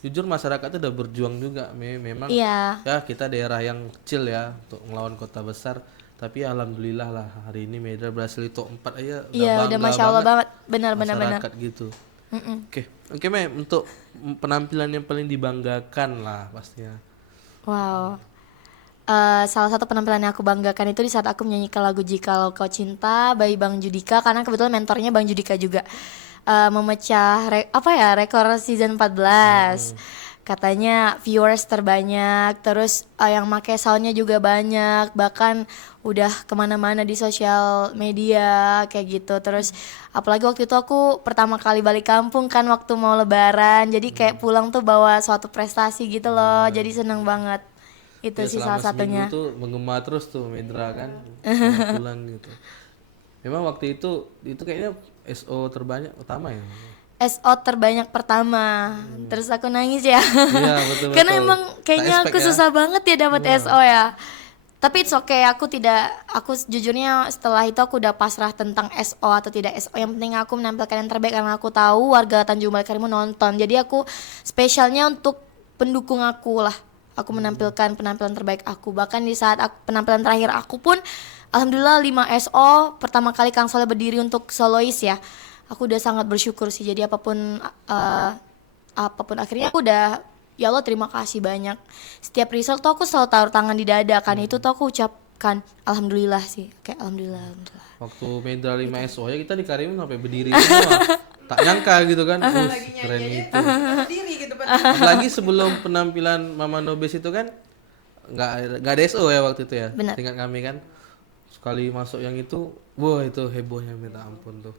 jujur masyarakat itu udah berjuang juga memang Iya. ya kita daerah yang kecil ya untuk melawan kota besar tapi alhamdulillah lah hari ini Medra berhasil top 4 aja Iya udah masya Allah banget. Benar. masyarakat gitu. Oke Mei, untuk penampilan yang paling dibanggakan lah pastinya. Wow. Salah satu penampilan yang aku banggakan itu di saat aku menyanyikan lagu Jikalau Kau Cinta by Bang Judika, karena kebetulan mentornya Bang Judika juga. Memecah rekor season 14. Katanya viewers terbanyak, terus yang make soundnya juga banyak, bahkan udah kemana-mana di sosial media kayak gitu. Terus apalagi waktu itu aku pertama kali balik kampung kan waktu mau lebaran, jadi kayak pulang tuh bawa suatu prestasi gitu loh, jadi seneng banget. Itu Ya, sih selama salah satunya. seminggu tuh menggema terus tuh Medra kan pulang gitu. Memang waktu itu kayaknya SO terbanyak utama ya. SO terbanyak pertama, terus aku nangis ya. Iya betul. Karena emang kayaknya aku susah banget ya dapat SO ya. Tapi it's okay, aku jujurnya setelah itu aku udah pasrah tentang SO atau tidak SO. Yang penting aku menampilkan yang terbaik karena aku tahu warga Tanjung Balai Karimun nonton. Jadi aku spesialnya untuk pendukung aku lah. Aku menampilkan penampilan terbaik aku. Bahkan di saat penampilan terakhir aku pun alhamdulillah 5 SO, pertama kali Kang Soleh berdiri untuk solois ya. Aku udah sangat bersyukur sih. Jadi apapun akhirnya aku udah, ya Allah terima kasih banyak. Setiap result tuh aku selalu taruh tangan di dada kan. Itu tuh aku ucapkan alhamdulillah sih. Kayak alhamdulillah. Waktu Medra 5 SO ya kita di Karimun sampai berdiri semua. Tak nyangka gitu kan. Keren itu. Diri gitu Pak. Apalagi sebelum penampilan Mama Nobes itu kan nggak ada SO ya waktu itu ya. Benar. Ingat kami kan. Sekali masuk yang itu, wah itu hebohnya minta ampun tuh.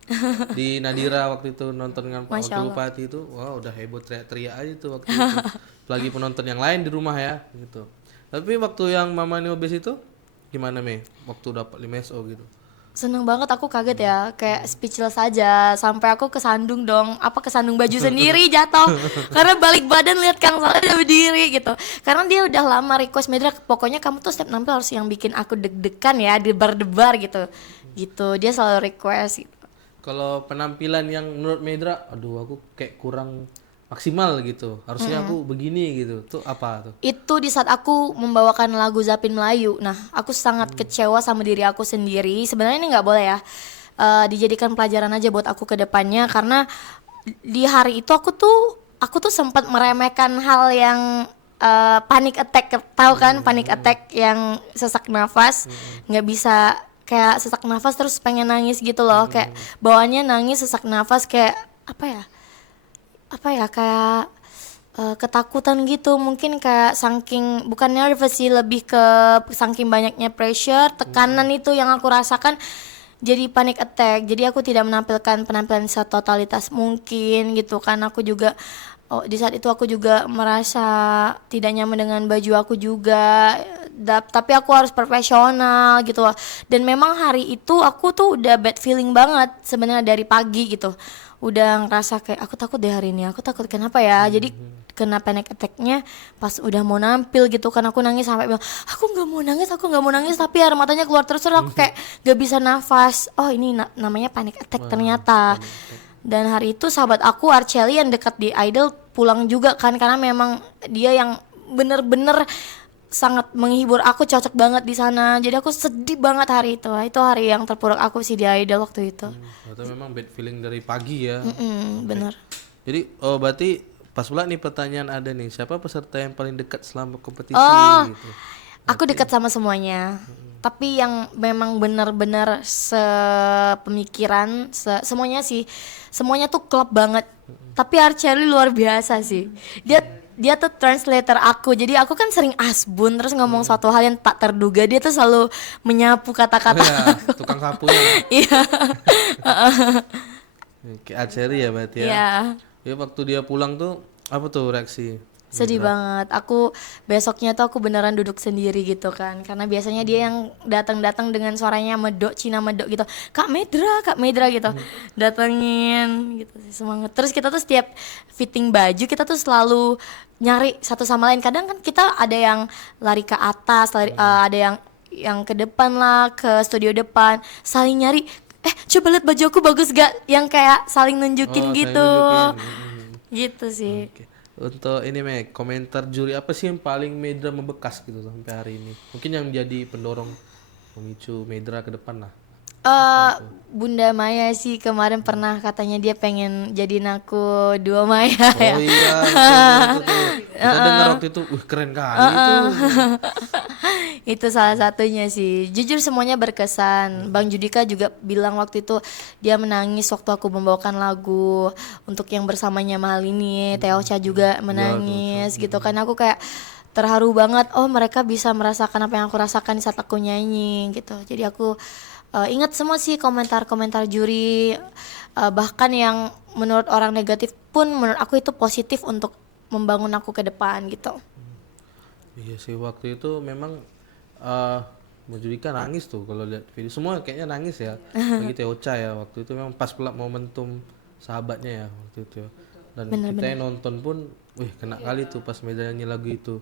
Di Nadira waktu itu nonton dengan Pak Wakil Bupati itu, wah udah heboh teriak-teriak aja tuh waktu itu. Apalagi penonton yang lain di rumah ya gitu. Tapi waktu yang Mama Nobes itu gimana Mei? Waktu dapat 5 SO gitu. Seneng banget, aku kaget ya, kayak speechless aja, sampai aku kesandung baju sendiri jatuh karena balik badan lihat Kang Soleh udah berdiri gitu. Karena dia udah lama request Medra, pokoknya kamu tuh setiap nampil harus yang bikin aku deg-degan ya, debar-debar gitu. Dia selalu request gitu. Kalau penampilan yang menurut Medra, aduh aku kayak kurang maksimal gitu. Harusnya aku begini gitu. Tuh apa tuh? Itu di saat aku membawakan lagu Zapin Melayu. Nah, aku sangat kecewa sama diri aku sendiri. Sebenarnya ini nggak boleh ya. Dijadikan pelajaran aja buat aku ke depannya, karena di hari itu aku tuh sempat meremehkan hal yang panic attack. Tahu kan panic attack yang sesak nafas, nggak bisa, kayak sesak nafas terus pengen nangis gitu loh. Kayak bawaannya nangis, sesak nafas, kayak kayak ketakutan gitu, mungkin kayak saking, bukan nervous sih, lebih ke saking banyaknya pressure, tekanan itu yang aku rasakan. jadi panic attack. Jadi aku tidak menampilkan penampilan setotalitas mungkin gitu kan. Aku juga di saat itu aku juga merasa tidak nyaman dengan baju aku juga. Tapi aku harus profesional gitu loh. Dan memang hari itu aku tuh udah bad feeling banget sebenarnya dari pagi gitu. Udah ngerasa kayak aku takut deh hari ini. Aku takut kenapa ya? Jadi kena panic attack-nya pas udah mau nampil gitu kan. Aku nangis sampai bilang aku nggak mau nangis tapi air matanya keluar terus aku kayak gak bisa nafas. Oh ini namanya panic attack ternyata. Dan hari itu sahabat aku Arceli yang dekat di Idol pulang juga kan, karena memang dia yang bener-bener sangat menghibur aku, cocok banget di sana. Jadi aku sedih banget hari itu. Itu hari yang terpuruk aku sih di Idol waktu itu. Atau memang bad feeling dari pagi ya. Bener. Jadi berarti pas pula nih pertanyaan ada nih, siapa peserta yang paling dekat selama kompetisi gitu? Aku dekat sama semuanya. Tapi yang memang benar-benar sepemikiran, semuanya sih, semuanya tuh klop banget. Tapi Arceli luar biasa sih. Dia tuh translator aku. Jadi aku kan sering asbun terus ngomong suatu hal yang tak terduga, dia tuh selalu menyapu kata-kata. Ya, tukang sapunya. Iya. Oke, Archery ya berarti ya. Iya. Ya waktu dia pulang tuh apa tuh reaksi? Sedih banget. Aku besoknya tuh aku beneran duduk sendiri gitu kan. Karena biasanya dia yang datang-datang dengan suaranya medok, Cina medok gitu. Kak Medra gitu. Datengin gitu sih, semangat. Terus kita tuh setiap fitting baju kita tuh selalu nyari satu sama lain. Kadang kan kita ada yang lari ke atas, ada yang ke depan lah, ke studio depan, saling nyari. Coba lihat baju aku bagus gak? Yang kayak saling nunjukin saling gitu. nunjukin. Gitu sih. Oke. Untuk ini komentar juri apa sih yang paling Medra membekas gitu sampai hari ini? Mungkin yang jadi pendorong memicu Medra ke depan lah. Bunda Maya sih kemarin pernah katanya dia pengen jadiin aku dua Maya ya. Oh iya, betul. Kita dengar waktu itu, keren kali itu. Itu salah satunya sih. Jujur semuanya berkesan. Bang Judika juga bilang waktu itu dia menangis waktu aku membawakan lagu untuk yang bersamanya mahal ini. Teocha juga menangis gitu kan. Aku kayak terharu banget. Oh mereka bisa merasakan apa yang aku rasakan saat aku nyanyi gitu. Jadi aku ingat semua sih komentar-komentar juri. Bahkan yang menurut orang negatif pun menurut aku itu positif untuk membangun aku ke depan gitu. Iya sih waktu itu memang Judika nangis tuh kalau lihat video, semua kayaknya nangis ya. Bagi Teocha ya waktu itu memang pas pula momentum sahabatnya ya waktu itu ya. Dan kita yang nonton pun kena kali tuh pas Medra nyanyi lagu itu.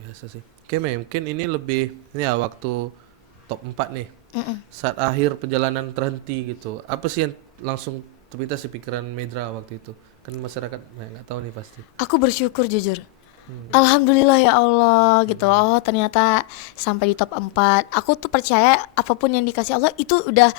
Biasa sih. Oke mungkin ini lebih ini ya waktu top 4 nih. Saat akhir perjalanan terhenti gitu, apa sih yang langsung terpintas di pikiran Medra waktu itu? Kan masyarakat nggak tahu nih pasti. Aku bersyukur jujur. Alhamdulillah ya Allah gitu. Oh ternyata sampai di top 4. Aku tuh percaya apapun yang dikasih Allah itu udah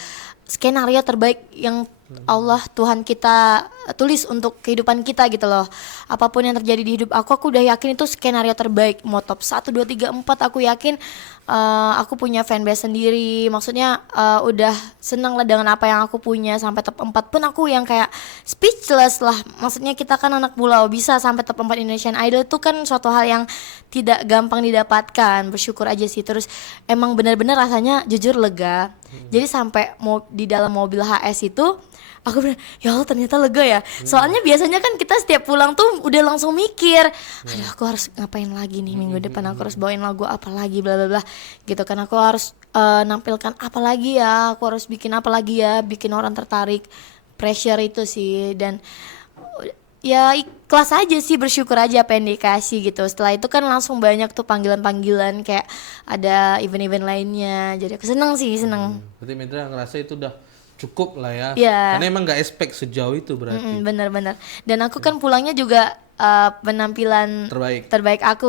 skenario terbaik yang Allah Tuhan kita tulis untuk kehidupan kita gitu loh. Apapun yang terjadi di hidup aku udah yakin itu skenario terbaik. Mau top 1, 2, 3, 4 aku yakin aku punya fanbase sendiri. Maksudnya udah seneng lah dengan apa yang aku punya. Sampai top 4 pun aku yang kayak speechless lah. Maksudnya kita kan anak pulau, bisa sampai top 4 Indonesian Idol itu kan suatu hal yang tidak gampang didapatkan. Bersyukur aja sih. Terus emang benar-benar rasanya jujur lega. Jadi sampai di dalam mobil HS itu aku bilang, ya Allah ternyata lega ya. Soalnya biasanya kan kita setiap pulang tuh udah langsung mikir, aduh aku harus ngapain lagi nih minggu depan, aku harus bawain lagu apa lagi bla bla bla gitu kan. Aku harus nampilkan apa lagi ya, aku harus bikin apa lagi ya, bikin orang tertarik. Pressure itu sih. Dan ya ikhlas aja sih, bersyukur aja apa yang dikasih gitu. Setelah itu kan langsung banyak tuh panggilan-panggilan, kayak ada event-event lainnya. Jadi aku seneng. Berarti Medra ngerasa itu udah cukup lah ya. Yeah. Karena emang nggak expect sejauh itu berarti. Bener-bener. Dan aku kan pulangnya juga penampilan terbaik aku.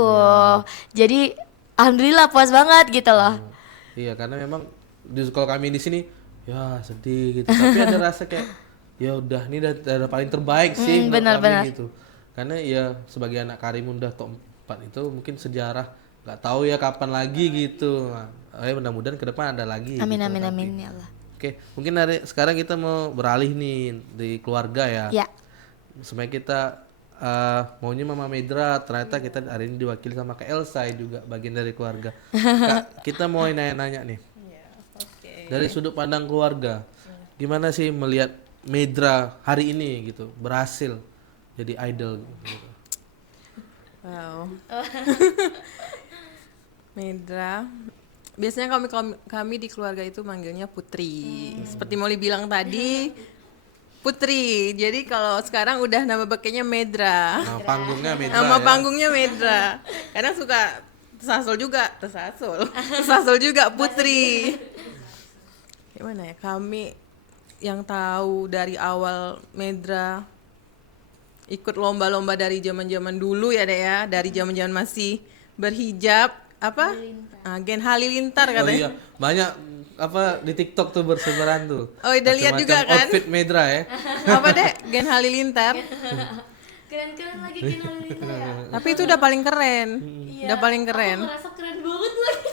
Jadi alhamdulillah puas banget gitu loh. Iya karena memang kalau kami di sini ya sedih gitu. Tapi ada rasa kayak ya udah ini udah paling terbaik sih menurut kami gitu. Karena ya sebagai anak Karimun udah top 4 itu mungkin sejarah, nggak tahu ya kapan lagi gitu. Mudah-mudahan ke depan ada lagi. Amin gitu, amin amin ya Allah. Oke, mungkin sekarang kita mau beralih nih di keluarga ya. Ya. Sebenarnya kita maunya Mama Medra, ternyata kita hari ini diwakili sama Kak Elsa juga bagian dari keluarga. Kak, kita mau nanya-nanya nih. Oke. dari sudut pandang keluarga, gimana sih melihat Medra hari ini gitu berhasil jadi idol gitu. Wow. Medra. Biasanya kami di keluarga itu manggilnya Putri. Seperti Molly bilang tadi, Putri. Jadi kalau sekarang udah nama pakainya Medra. Nama panggungnya Medra Nama ya. panggungnya Medra. Kadang suka tersasul juga Putri. Gimana ya? Kami yang tahu dari awal Medra ikut lomba-lomba dari zaman-zaman dulu ya Dek ya, dari zaman-zaman masih berhijab apa? Gen Halilintar Oh katanya. iya, banyak apa di TikTok tuh bersebaran tuh. Oh, udah lihat Macam-macam juga kan? Outfit Medra ya. Apa Dek? Gen Halilintar. Keren-keren lagi Gen Halilintar ya. Tapi itu udah paling keren. Udah paling keren. Aku merasa keren banget lagi.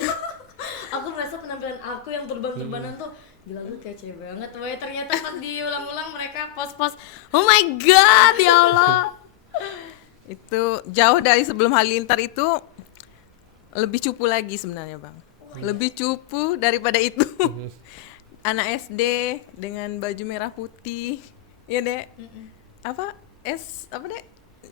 Aku merasa penampilan aku yang turban-turbanan tuh gila, lu kece banget. Wah, ternyata pas diulang-ulang mereka pos-pos. Oh my god, ya Allah. Itu jauh dari sebelum Halilintar itu lebih cupu lagi sebenarnya Bang. Lebih cupu daripada itu. Anak SD dengan baju merah putih. Iya Dek. Apa Dek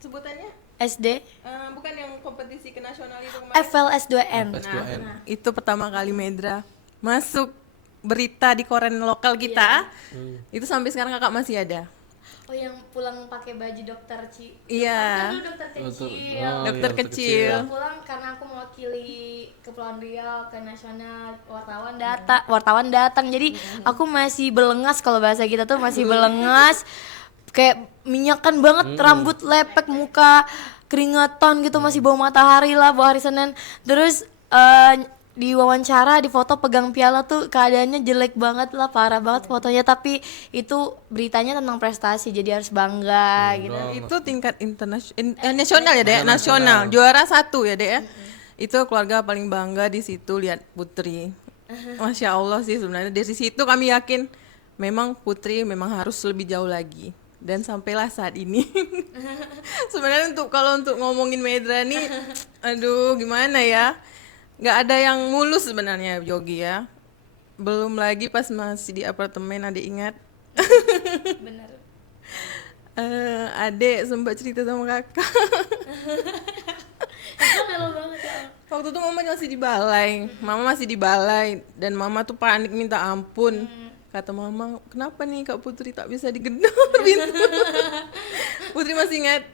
sebutannya? SD Bukan yang kompetisi ke nasional itu kemarin. FLS2N. FS2N. Itu pertama kali Medra masuk berita di koran lokal kita. Itu sampai sekarang kakak masih ada. Oh, yang pulang pakai baju dokter Iya. Dulu dokter kecil. Oh, Dokter iya, kecil. Pulang karena aku mewakili Kepulauan Riau ke nasional, wartawan datang. Jadi aku masih belengas, kalau bahasa kita tuh masih belengas. Kayak minyakan banget, rambut lepek, muka keringetan gitu, masih bau matahari lah, bau hari Senin. Terus di wawancara, di foto pegang piala tuh keadaannya jelek banget lah, parah banget fotonya, tapi itu beritanya tentang prestasi, jadi harus bangga gitu. Itu tingkat nasional ya Dek, nasional. Juara 1 ya Dek ya. Itu keluarga paling bangga di situ lihat Putri. Masya Allah sih sebenarnya dari situ kami yakin memang Putri memang harus lebih jauh lagi. Dan sampailah saat ini. Sebenarnya kalau untuk ngomongin Medra nih, aduh gimana ya, nggak ada yang mulus sebenarnya Yogi ya. Belum lagi pas masih di apartemen, adik ingat. Bener. Adik sempat cerita sama kakak. Itu melo banget ya. Waktu itu mama masih di balai dan mama tuh panik minta ampun. Kata mama, kenapa nih Kak Putri tak bisa digedor pintu? Putri masih ingat.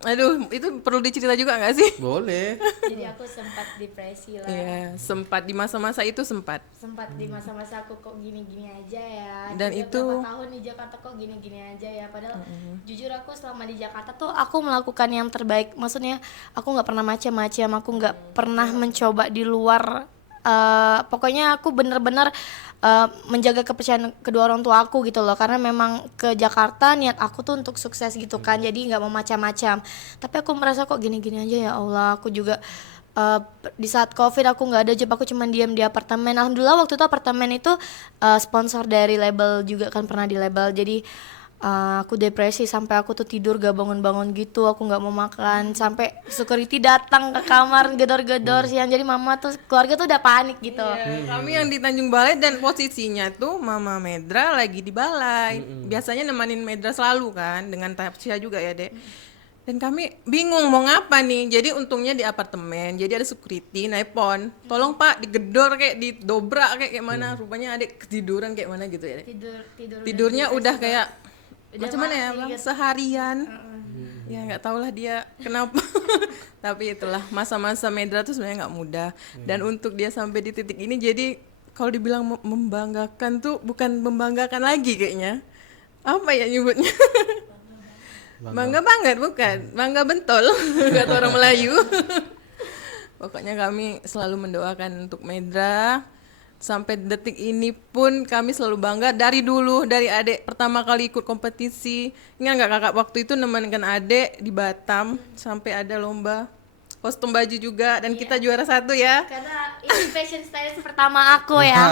Aduh, itu perlu dicerita juga gak sih? Boleh. Jadi aku sempat depresi lah. Iya, sempat di masa-masa itu sempat. Sempat di masa-masa aku kok gini-gini aja ya. Dan Juga itu- berapa tahun di Jakarta kok gini-gini aja ya. Padahal jujur aku selama di Jakarta tuh aku melakukan yang terbaik. Maksudnya aku nggak pernah macam-macam. Aku nggak pernah mencoba di luar. Pokoknya aku bener-bener menjaga kepercayaan kedua orang tua aku gitu loh, karena memang ke Jakarta niat aku tuh untuk sukses gitu kan, jadi nggak mau macam-macam. Tapi aku merasa kok gini-gini aja ya Allah. Aku juga di saat COVID aku nggak ada job, aku cuma diam di apartemen. Alhamdulillah waktu itu apartemen itu sponsor dari label juga kan, pernah di label. Jadi aku depresi sampai aku tuh tidur gak bangun-bangun gitu, aku nggak mau makan, sampai security datang ke kamar gedor-gedor siang. Jadi mama tuh, keluarga tuh udah panik gitu. Kami yang di Tanjung Balai dan posisinya tuh Mama Medra lagi di balai. Biasanya nemenin Medra selalu kan, dengan Tapsia juga ya Dek. Dan kami bingung mau ngapa nih. Jadi untungnya di apartemen, jadi ada security nelpon, tolong Pak digedor kayak didobrak kayak mana. Rupanya adik ketiduran kayak mana gitu ya Dek. Tidurnya udah kayak macam mana ya Bang? Seharian. Ya nggak tahu lah dia kenapa. Tapi itulah masa-masa Medra tuh sebenarnya nggak mudah. Dan untuk dia sampai di titik ini, jadi kalau dibilang membanggakan tuh bukan membanggakan lagi kayaknya. Apa ya nyebutnya? Bangga banget bukan? Bangga bentol kata orang Melayu. Pokoknya kami selalu mendoakan untuk Medra. Sampai detik ini pun kami selalu bangga. Dari dulu, dari adik pertama kali ikut kompetisi. Ingat nggak kakak waktu itu nemenin adik di Batam sampai ada lomba kostum baju juga dan kita juara 1 ya. Karena ini fashion stylist pertama aku ya.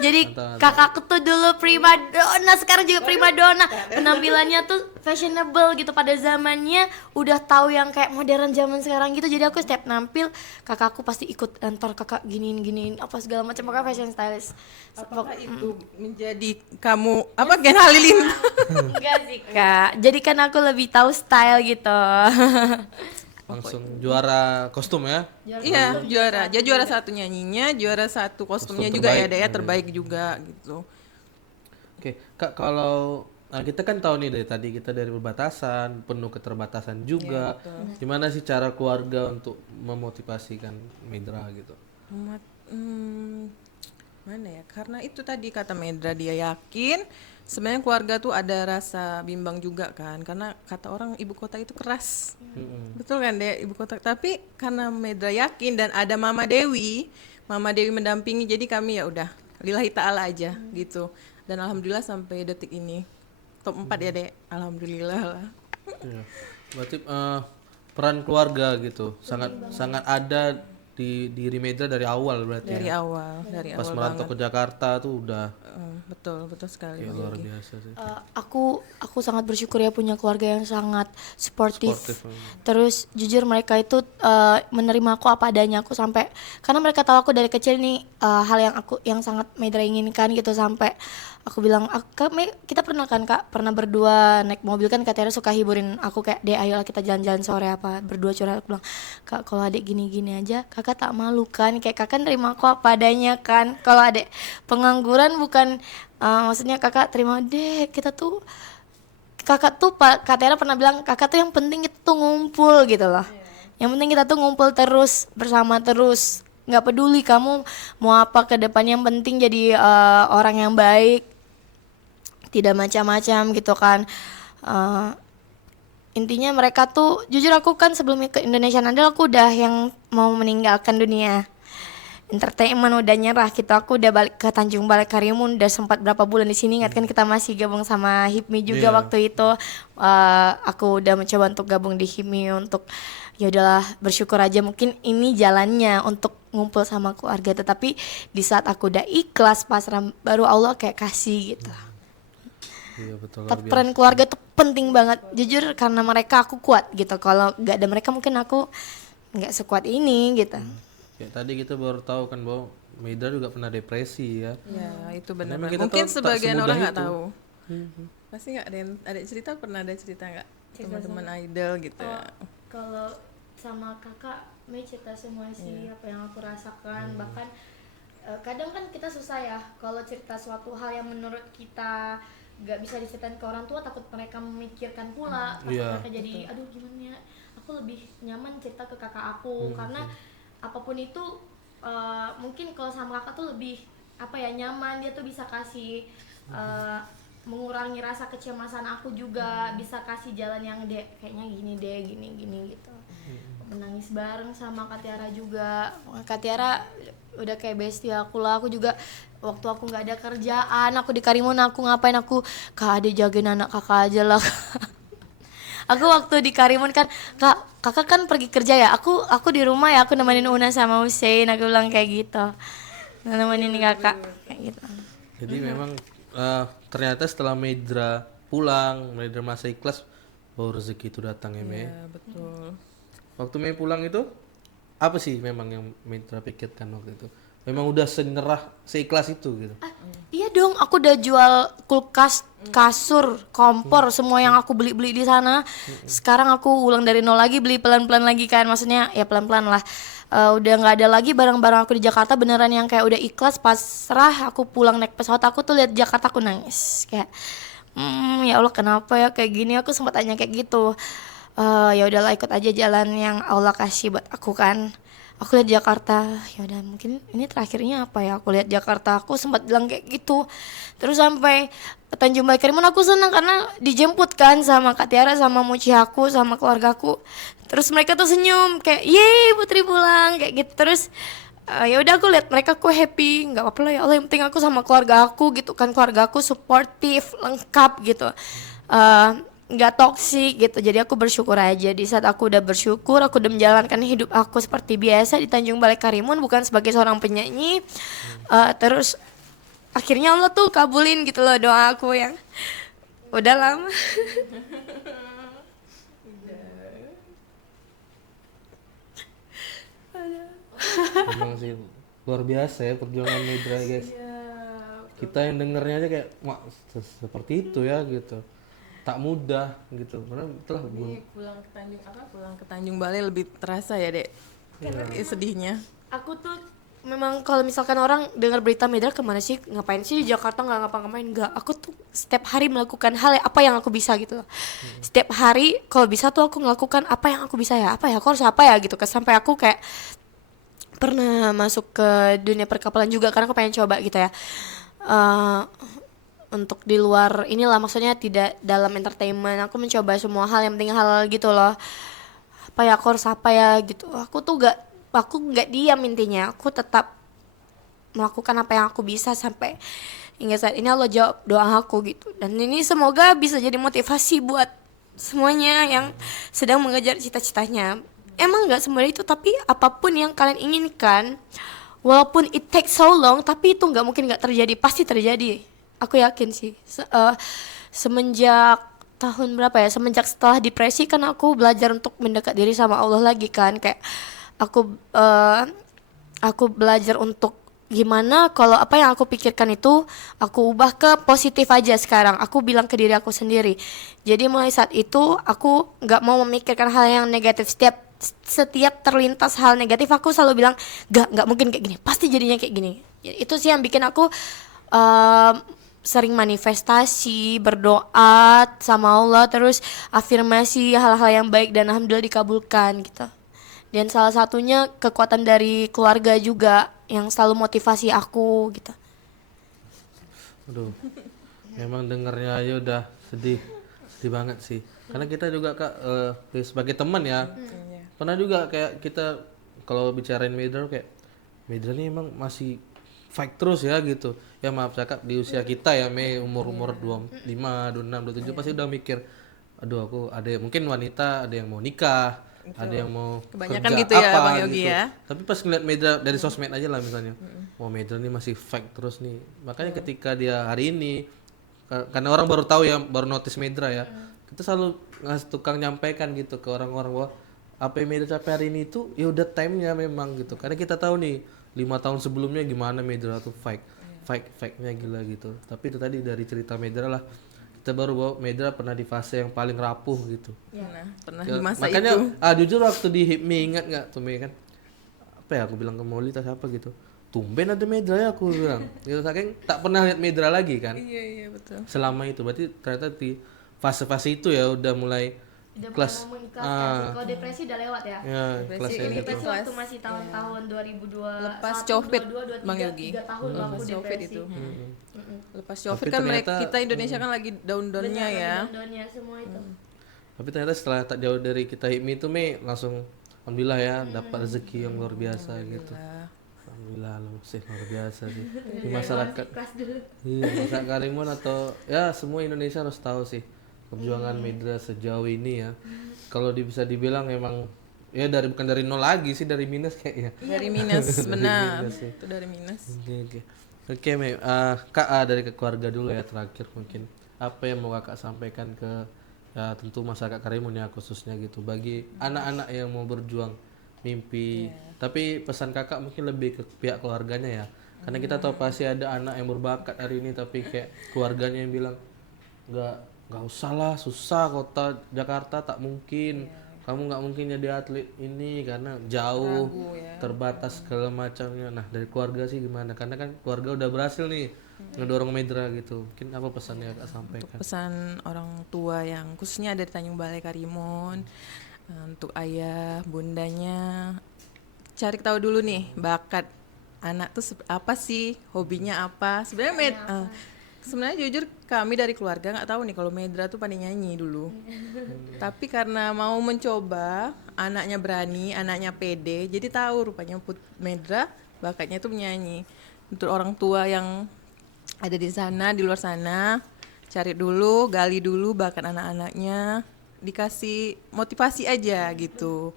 Jadi Mantap, mantap. kakakku tuh dulu prima donna, sekarang juga prima donna. Penampilannya tuh fashionable gitu pada zamannya, udah tahu yang kayak modern zaman sekarang gitu. Jadi aku setiap nampil kakakku pasti ikut antar kakak giniin apa segala macam, pokoknya fashion stylist. Apakah itu menjadi kamu apa Gen Halilintar? Enggak sih kak, jadi kan aku lebih tahu style gitu. Langsung juara kostum ya. Iya, juara. Dia juara satu nyanyinya, juara satu kostumnya Kostum juga ya, terbaik. Dea terbaik juga gitu. Oke, Kak, kalau kita kan tahu nih dari tadi kita dari perbatasan, penuh keterbatasan juga. Gimana sih cara keluarga untuk memotivasikan Medra gitu? Mana ya? Karena itu tadi kata Medra, dia yakin sebenarnya keluarga tuh ada rasa bimbang juga kan, karena kata orang ibu kota itu keras. Betul kan Dea, ibu kota. Tapi karena Medra yakin dan ada Mama Dewi mendampingi, jadi kami ya udah lillahi ta'ala aja gitu. Dan alhamdulillah sampai detik ini top 4 ya Dek, alhamdulillah lah. Iya. Berarti peran keluarga gitu sangat sangat ada di diri Medra dari awal berarti Dari ya. awal Pas banget. merantau ke Jakarta tuh udah Betul sekali. kayak luar biasa sih. Aku sangat bersyukur ya punya keluarga yang sangat sportif. Sportif, Terus jujur mereka itu menerima aku apa adanya, aku sampai karena mereka tahu aku dari kecil nih hal yang sangat Medra inginkan gitu, sampai aku bilang kita pernah kan kak pernah berdua naik mobil kan, Kak Tiara suka hiburin aku kayak deh ayolah kita jalan-jalan sore apa berdua curhat. Aku bilang kak kalau adik gini-gini aja kakak tak malu kan, kayak kakak nerima aku apa adanya kan, kalau adik pengangguran bukan maksudnya kakak terima deh, kita tuh kakak tuh Kak Tiara pernah bilang kakak tuh yang penting kita tuh ngumpul gitu loh. Yang penting kita tuh ngumpul terus bersama terus, nggak peduli kamu mau apa ke depan, yang penting jadi orang yang baik, tidak macam-macam gitu kan. Intinya mereka tuh jujur, aku kan sebelum ke Indonesian Idol aku udah yang mau meninggalkan dunia entertainment, udah nyerah gitu. Aku udah balik ke Tanjung Balai Karimun, udah sempat berapa bulan di sini. Ingat kan kita masih gabung sama HIPMI juga waktu itu. Aku udah mencoba untuk gabung di HIPMI untuk ya udahlah bersyukur aja, mungkin ini jalannya untuk ngumpul sama keluarga. Tetapi di saat aku udah ikhlas pasrah, baru Allah kayak kasih gitu. Iya betul. Tapi peran keluarga tuh penting banget jujur, karena mereka aku kuat gitu. Kalau nggak ada mereka mungkin aku nggak sekuat ini gitu. Kayak tadi kita baru tahu kan bahwa Medra juga pernah depresi ya. Ya itu benar. Memang kita Mungkin tahu tak sebagian semudah orang nggak itu. tahu. Pasti nggak ada cerita, pernah ada cerita nggak teman-teman idol gitu ya? Kalau sama kakak Mei cerita semua sih apa yang aku rasakan. Bahkan kadang kan kita susah ya kalau cerita suatu hal yang menurut kita nggak bisa diceritain ke orang tua, takut mereka memikirkan pula, takut Iya. mereka jadi aduh gimana ya, aku lebih nyaman cerita ke kakak aku karena apapun itu mungkin kalau sama kakak tuh lebih apa ya, nyaman, dia tuh bisa kasih mengurangi rasa kecemasan aku juga, bisa kasih jalan yang kayaknya gini deh gini gitu. Menangis bareng sama Kak Tiara juga. Kak Tiara udah kayak bestie aku lah. Aku juga waktu aku nggak ada kerjaan, aku di Karimun, aku ngapain, aku Kak Ade jagain anak kakak aja lah. Aku waktu di Karimun kan, kakak kan pergi kerja ya, aku di rumah ya, aku nemenin Una sama Hussein, aku bilang kayak gitu, nemenin kakak kayak gitu. Jadi memang ternyata setelah Medra pulang, Medra masa ikhlas, baru rezeki itu datang ya Mei. Ya betul. Waktu Mei pulang itu apa sih memang yang Medra pikirkan waktu itu? Memang udah seikhlas itu gitu. Iya dong, aku udah jual kulkas, kasur, kompor, semua yang aku beli di sana. Sekarang aku ulang dari nol lagi, beli pelan-pelan lagi kan, maksudnya ya pelan-pelan lah. Udah nggak ada lagi barang-barang aku di Jakarta, beneran yang kayak udah ikhlas. Pasrah aku pulang naik pesawat, aku tuh lihat Jakarta aku nangis kayak ya Allah kenapa ya kayak gini. Aku sempat tanya kayak gitu. Ya udahlah ikut aja jalan yang Allah kasih buat aku kan. Aku lihat Jakarta, ya udah mungkin ini terakhirnya apa ya, aku lihat Jakarta, aku sempat bilang kayak gitu. Terus sampai Tanjung Balai Karimun aku senang karena dijemput kan sama Kak Tiara, sama Muci aku, sama keluargaku. Terus mereka tuh senyum kayak yeay Putri pulang kayak gitu. Terus ya udah aku lihat mereka, aku happy, nggak apa-apa lah ya Allah, yang penting aku sama keluarga aku gitu kan, keluarga aku suportif lengkap gitu, nggak toksik gitu. Jadi aku bersyukur aja. Di saat aku udah bersyukur, aku udah menjalankan hidup aku seperti biasa di Tanjung Balai Karimun, bukan sebagai seorang penyanyi. Terus akhirnya Allah tuh kabulin gitu loh doa aku yang udah lama. Emang sih luar biasa ya perjuangan Medra guys. Kita yang dengernya aja kayak wah seperti itu ya gitu. Tak mudah gitu. Karena itulah Pulang ke Tanjung Balai lebih terasa ya, Dek. Sedihnya. Aku tuh memang kalau misalkan orang dengar berita Medra kemana sih, ngapain sih di Jakarta, nggak ngapa-ngapain, nggak. Aku tuh setiap hari melakukan hal apa yang aku bisa gitu loh. Setiap hari kalau bisa tuh aku melakukan apa yang aku bisa ya, apa ya, aku harus apa ya gitu. Sampai aku kayak pernah masuk ke dunia perkapalan juga karena aku pengen coba gitu ya. Untuk di luar inilah, maksudnya tidak dalam entertainment, aku mencoba semua hal yang penting halal gitu loh. Apa ya, aku harus apa ya gitu. Aku nggak diam, intinya aku tetap melakukan apa yang aku bisa sampai hingga saat ini Allah jawab doa aku gitu. Dan ini semoga bisa jadi motivasi buat semuanya yang sedang mengejar cita-citanya. Emang nggak semudah itu, tapi apapun yang kalian inginkan, walaupun it takes so long, tapi itu nggak mungkin nggak terjadi, pasti terjadi. Aku yakin sih. Semenjak tahun berapa ya? Semenjak setelah depresi kan aku belajar untuk mendekat diri sama Allah lagi kan. Kayak aku belajar untuk gimana kalau apa yang aku pikirkan itu aku ubah ke positif aja sekarang. Aku bilang ke diri aku sendiri. Jadi mulai saat itu aku nggak mau memikirkan hal yang negatif. Setiap terlintas hal negatif aku selalu bilang nggak mungkin kayak gini, pasti jadinya kayak gini. Itu sih yang bikin aku sering manifestasi, berdoa sama Allah, terus afirmasi hal-hal yang baik dan alhamdulillah dikabulkan gitu. Dan salah satunya kekuatan dari keluarga juga yang selalu motivasi aku gitu. aduh. Memang dengernya aja udah sedih banget sih. Karena kita juga Kak sebagai teman ya. Pernah juga kayak kita kalau bicarain Medra kayak Medra ini emang masih fight terus ya gitu. Ya maaf cakap di usia kita ya umur 25, 26, 27 pasti udah mikir aduh aku ada mungkin wanita ada yang mau nikah, ada yang mau Kebanyakan kerja gitu ya, apa Bang Yogi gitu. ya. Tapi pas ngeliat Medra dari sosmed aja lah misalnya. Wah Medra ini masih fight terus nih. Makanya ketika dia hari ini karena orang baru tahu ya, baru notice Medra ya. Kita selalu tukang nyampaikan gitu ke orang-orang bahwa apa yang Medra capai hari ini itu ya udah time-nya memang gitu. Karena kita tahu nih 5 tahun sebelumnya gimana Medra tuh fight-nya gila gitu. Tapi itu tadi dari cerita Medra lah kita baru bahwa Medra pernah di fase yang paling rapuh gitu. Pernah di masa Makanya itu. jujur waktu di HIPMI ingat nggak tuh Me kan apa ya aku bilang ke Molly atau siapa gitu, tumben ada Medra ya aku bilang gitu, saking tak pernah lihat Medra lagi kan. Iya betul. Selama itu berarti ternyata di fase-fase itu ya udah mulai kelas Kalau depresi udah lewat ya. ya kelas yang itu. Depresi waktu masih tahun-tahun 2002, Lepas Covid, Bang Yogi. 3 tahun aku Lepas Covid depresi. itu. Lepas Covid Tapi kan ternyata- kita Indonesia kan lagi daun-daunnya ya. Downnya semua itu. Tapi ternyata setelah tak jauh dari kita HIPMI itu Me langsung alhamdulillah ya dapat rezeki yang luar biasa gitu. Alhamdulillah sih luar biasa sih di masyarakat. Iya, masyarakat Karimun atau ya semua Indonesia harus tahu sih perjuangan Medra sejauh ini ya. Kalau bisa dibilang emang ya bukan dari nol lagi sih, dari minus kayaknya. Dari minus, benar. minus, ya. Itu dari minus. Oke Me, Kak dari keluarga dulu ya terakhir mungkin apa yang mau Kakak sampaikan ke ya tentu masyarakat Karimun ya khususnya gitu bagi anak-anak yang mau berjuang mimpi. Tapi pesan Kakak mungkin lebih ke pihak keluarganya ya. Karena kita tahu pasti ada anak yang berbakat hari ini tapi kayak keluarganya yang bilang nggak usah lah, susah kota Jakarta tak mungkin. Kamu nggak mungkin jadi atlet ini karena jauh, terbatas segala macamnya. Nah dari keluarga sih gimana? Karena kan keluarga udah berhasil nih ngedorong Medra gitu. Mungkin apa pesannya Kak sampaikan? Pesan orang tua yang khususnya dari Tanjung Balai Karimun, untuk ayah, bundanya, cari tahu dulu nih bakat anak tuh apa sih, hobinya apa. Sebenarnya jujur kami dari keluarga nggak tahu nih kalau Medra tuh pandai nyanyi dulu. Tapi karena mau mencoba, anaknya berani, anaknya pede, jadi tahu rupanya Medra bakatnya tuh menyanyi. Untuk orang tua yang ada di sana, di luar sana, cari dulu, gali dulu bakat anak-anaknya, dikasih motivasi aja gitu.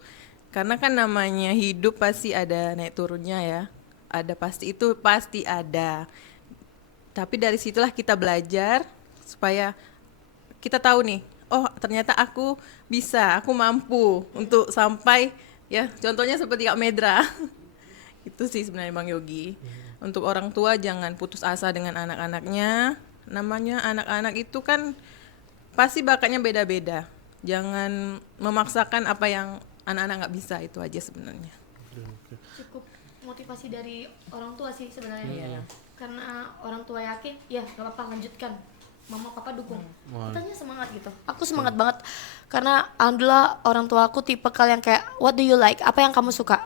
Karena kan namanya hidup pasti ada naik turunnya ya. Ada pasti ada. Tapi dari situlah kita belajar supaya kita tahu nih, oh ternyata aku bisa, aku mampu untuk sampai ya contohnya seperti Kak Medra. Itu sih sebenarnya Bang Yogi. Untuk orang tua jangan putus asa dengan anak-anaknya. Namanya anak-anak itu kan pasti bakatnya beda-beda. Jangan memaksakan apa yang anak-anak nggak bisa, itu aja sebenarnya. Cukup motivasi dari orang tua sih sebenarnya. Karena orang tua yakin, ya gak apa-apa lanjutkan. Mama papa dukung. Kitanya semangat gitu. Aku semangat banget karena alhamdulillah orang tua aku tipe kalian kayak what do you like? Apa yang kamu suka?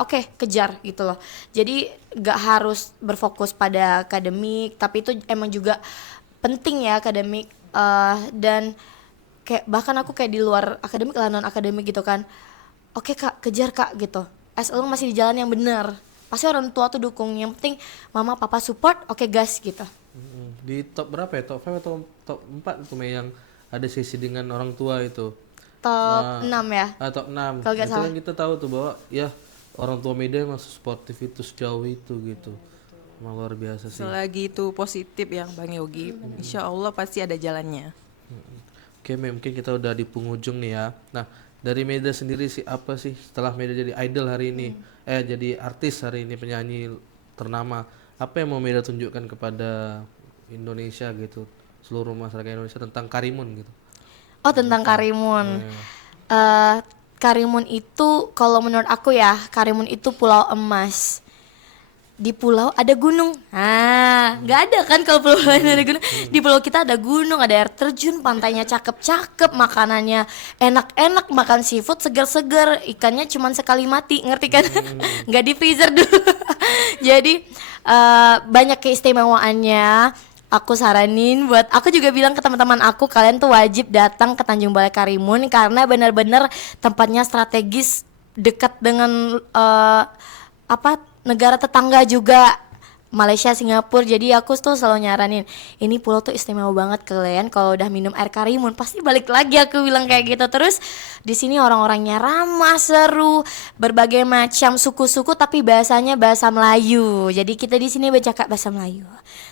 Oke, kejar gitu loh. Jadi gak harus berfokus pada akademik, tapi itu emang juga penting ya akademik. Dan kayak bahkan aku kayak di luar akademik lah, non akademik gitu kan. Oke kak, kejar kak gitu. As long masih di jalan yang benar, pasti orang tua tuh dukung. Yang penting mama papa support, oke gas gitu. Di top berapa ya? Top 5 atau top 4 itu Mei yang ada sesi dengan orang tua itu? Top 6 ya. Top 6. Kalau nggak Itu kan kita tahu tuh bahwa ya orang tua media masuk sportif itu sejauh itu gitu. Emang luar biasa sih. Selagi itu positif ya Bang Yogi, insya Allah pasti ada jalannya. Oke, Mei, mungkin kita udah di penghujung nih ya. Nah, dari Meda sendiri sih apa sih setelah Meda jadi idol hari ini, jadi artis hari ini, penyanyi ternama, apa yang mau Meda tunjukkan kepada Indonesia gitu, seluruh masyarakat Indonesia tentang Karimun gitu? Oh tentang Karimun. Karimun itu kalau menurut aku ya, Karimun itu pulau emas. Di pulau ada gunung. Nggak ada kan kalau pulau lain ada gunung. Di pulau kita ada gunung, ada air terjun, pantainya cakep-cakep, makanannya enak-enak, makan seafood segar-segar, ikannya cuman sekali mati, ngerti kan? Nggak di freezer dulu. Jadi banyak keistimewaannya. Aku saranin buat, aku juga bilang ke teman-teman aku, kalian tuh wajib datang ke Tanjung Balai Karimun karena benar-benar tempatnya strategis, dekat dengan negara tetangga juga, Malaysia, Singapura. Jadi aku tuh selalu nyaranin, ini pulau tuh istimewa banget, kalian kalau udah minum air Karimun pasti balik lagi, aku bilang kayak gitu. Terus di sini orang-orangnya ramah, seru, berbagai macam suku-suku tapi bahasanya bahasa Melayu. Jadi kita di sini bercakap bahasa Melayu.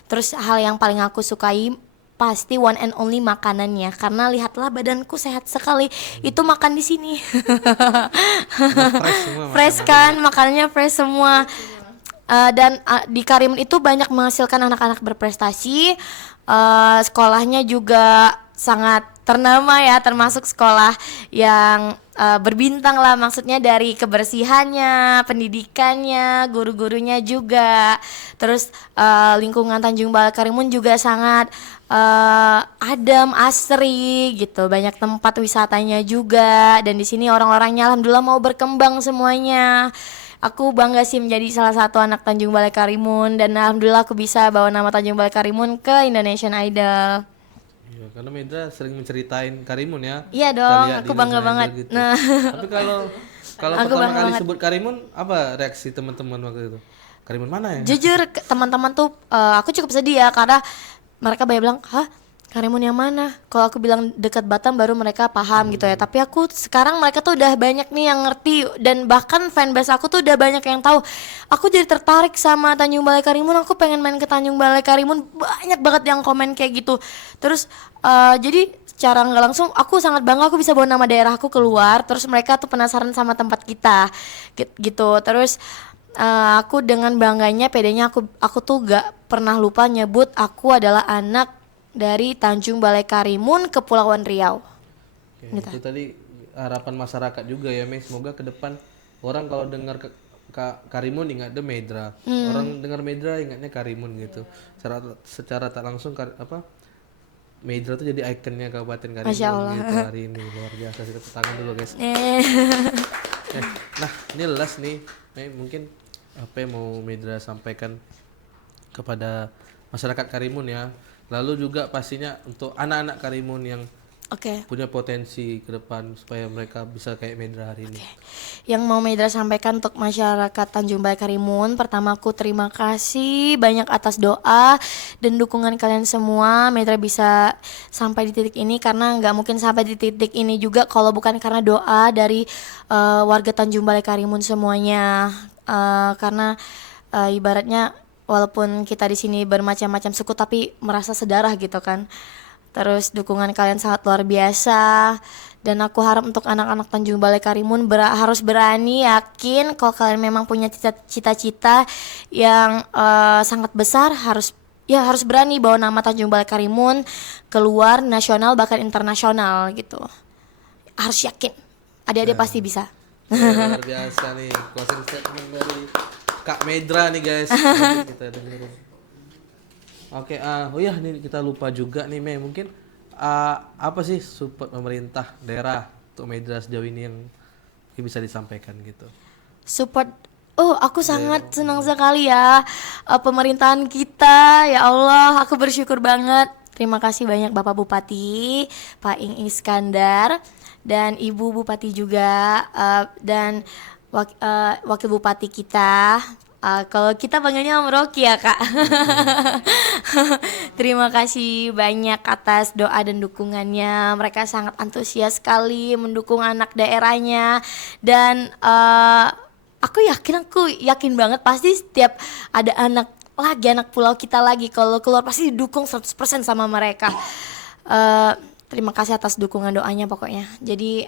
Terus hal yang paling aku sukai pasti one and only makanannya, karena lihatlah badanku sehat sekali, itu makan di sini. Fresh kan, makanannya fresh semua. Dan di Karimun itu banyak menghasilkan anak-anak berprestasi. Sekolahnya juga sangat ternama ya, termasuk sekolah yang berbintang lah, maksudnya dari kebersihannya, pendidikannya, guru-gurunya juga. Terus lingkungan Tanjung Balai Karimun juga sangat adem, asri gitu. Banyak tempat wisatanya juga, dan di sini orang-orangnya alhamdulillah mau berkembang semuanya. Aku bangga sih menjadi salah satu anak Tanjung Balai Karimun, dan alhamdulillah aku bisa bawa nama Tanjung Balai Karimun ke Indonesian Idol. Iya, karena Medra sering menceritain Karimun ya. Iya Kita dong, lihat di aku bangga Indonesian banget. Idol gitu. Nah, Tapi kalau Aku pertama bangga kali banget. sebut Karimun, apa reaksi teman-teman waktu itu? Karimun mana ya? jujur teman-teman tuh aku cukup sedih ya, karena mereka banyak bilang, hah Karimun yang mana? Kalau aku bilang dekat Batam baru mereka paham gitu ya. Tapi aku sekarang mereka tuh udah banyak nih yang ngerti, dan bahkan fanbase aku tuh udah banyak yang tahu. Aku jadi tertarik sama Tanjung Balai Karimun. Aku pengen main ke Tanjung Balai Karimun. Banyak banget yang komen kayak gitu. Terus jadi secara nggak langsung aku sangat bangga aku bisa bawa nama daerahku keluar. Terus mereka tuh penasaran sama tempat kita gitu. Terus aku dengan bangganya, pedenya aku tuh gak pernah lupa nyebut aku adalah anak dari Tanjung Balai Karimun, Kepulauan Riau. Oke, Gitu. itu tadi harapan masyarakat juga ya, Mei. Semoga ke depan orang kalau dengar Karimun ingatnya Medra. Orang dengar Medra ingatnya Karimun gitu. Secara tak langsung Medra tuh jadi ikonnya Kabupaten Karimun Masya Allah. gitu hari ini. Luar biasa sih, tepuk tangan dulu guys. Nah, ini last nih, Mei, mungkin apa yang mau Medra sampaikan kepada masyarakat Karimun ya. Lalu juga pastinya untuk anak-anak Karimun yang Oke. punya potensi ke depan supaya mereka bisa kayak Medra hari ini. Yang mau Medra sampaikan untuk masyarakat Tanjung Balai Karimun, pertama aku terima kasih banyak atas doa dan dukungan kalian semua. Medra bisa sampai di titik ini karena nggak mungkin sampai di titik ini juga kalau bukan karena doa dari warga Tanjung Balai Karimun semuanya. Karena ibaratnya walaupun kita di sini bermacam-macam suku tapi merasa sedarah gitu kan. Terus dukungan kalian sangat luar biasa, dan aku harap untuk anak-anak Tanjung Balai Karimun harus berani, yakin kalau kalian memang punya cita-cita yang sangat besar, harus berani bawa nama Tanjung Balai Karimun keluar nasional bahkan internasional gitu. Harus yakin, adik-adik pasti bisa. Luar biasa nih closing statement dari Kak Medra nih guys. Nanti kita dengerin. Oke, oh ya nih kita lupa juga nih Mei, mungkin apa sih support pemerintah daerah untuk Medra sejauh ini yang bisa disampaikan gitu? Support, aku sangat senang sekali ya, pemerintahan kita, ya Allah, aku bersyukur banget. Terima kasih banyak Bapak Bupati, Pak Ing Iskandar, dan Ibu Bupati juga, dan Wakil Bupati kita. Kalau kita panggilnya Om Rocky ya Kak. Terima kasih banyak atas doa dan dukungannya. Mereka sangat antusias sekali mendukung anak daerahnya. Dan aku yakin banget pasti setiap ada anak pulau kita lagi, kalau keluar pasti didukung 100% sama mereka. Terima kasih atas dukungan doanya pokoknya. Jadi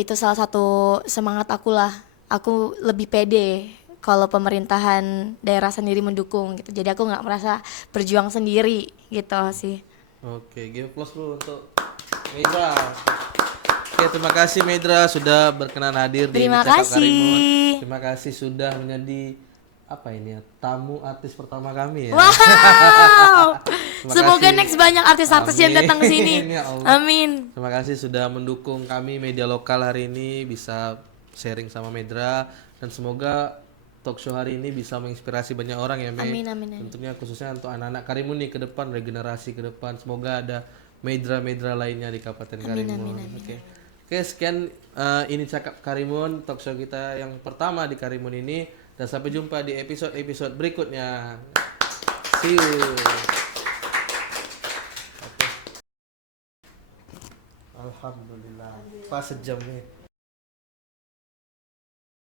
itu salah satu semangat aku lah. Aku lebih pede kalau pemerintahan daerah sendiri mendukung gitu. Jadi aku nggak merasa berjuang sendiri gitu sih. Oke, give applause dulu untuk Medra. Oke, terima kasih Medra sudah berkenan hadir di Terima Cakap kasih. Karimun. Terima kasih sudah menjadi tamu artis pertama kami ya. Wow. Terima Semoga kasih. next banyak artis-artis yang Amin. datang ke sini. Ya Allah. Amin. Terima kasih sudah mendukung kami media lokal hari ini, bisa sharing sama Medra, dan semoga talk show hari ini bisa menginspirasi banyak orang ya Mei. Amin, amin, amin. Tentunya khususnya untuk anak-anak Karimun nih ke depan, regenerasi ke depan. Semoga ada Medra-Medra lainnya di Kabupaten Karimun. Oke, sekian ini Cakap Karimun, talk show kita yang pertama di Karimun ini, dan sampai jumpa di episode berikutnya. See you. Oke. Alhamdulillah. Pas sejam nih.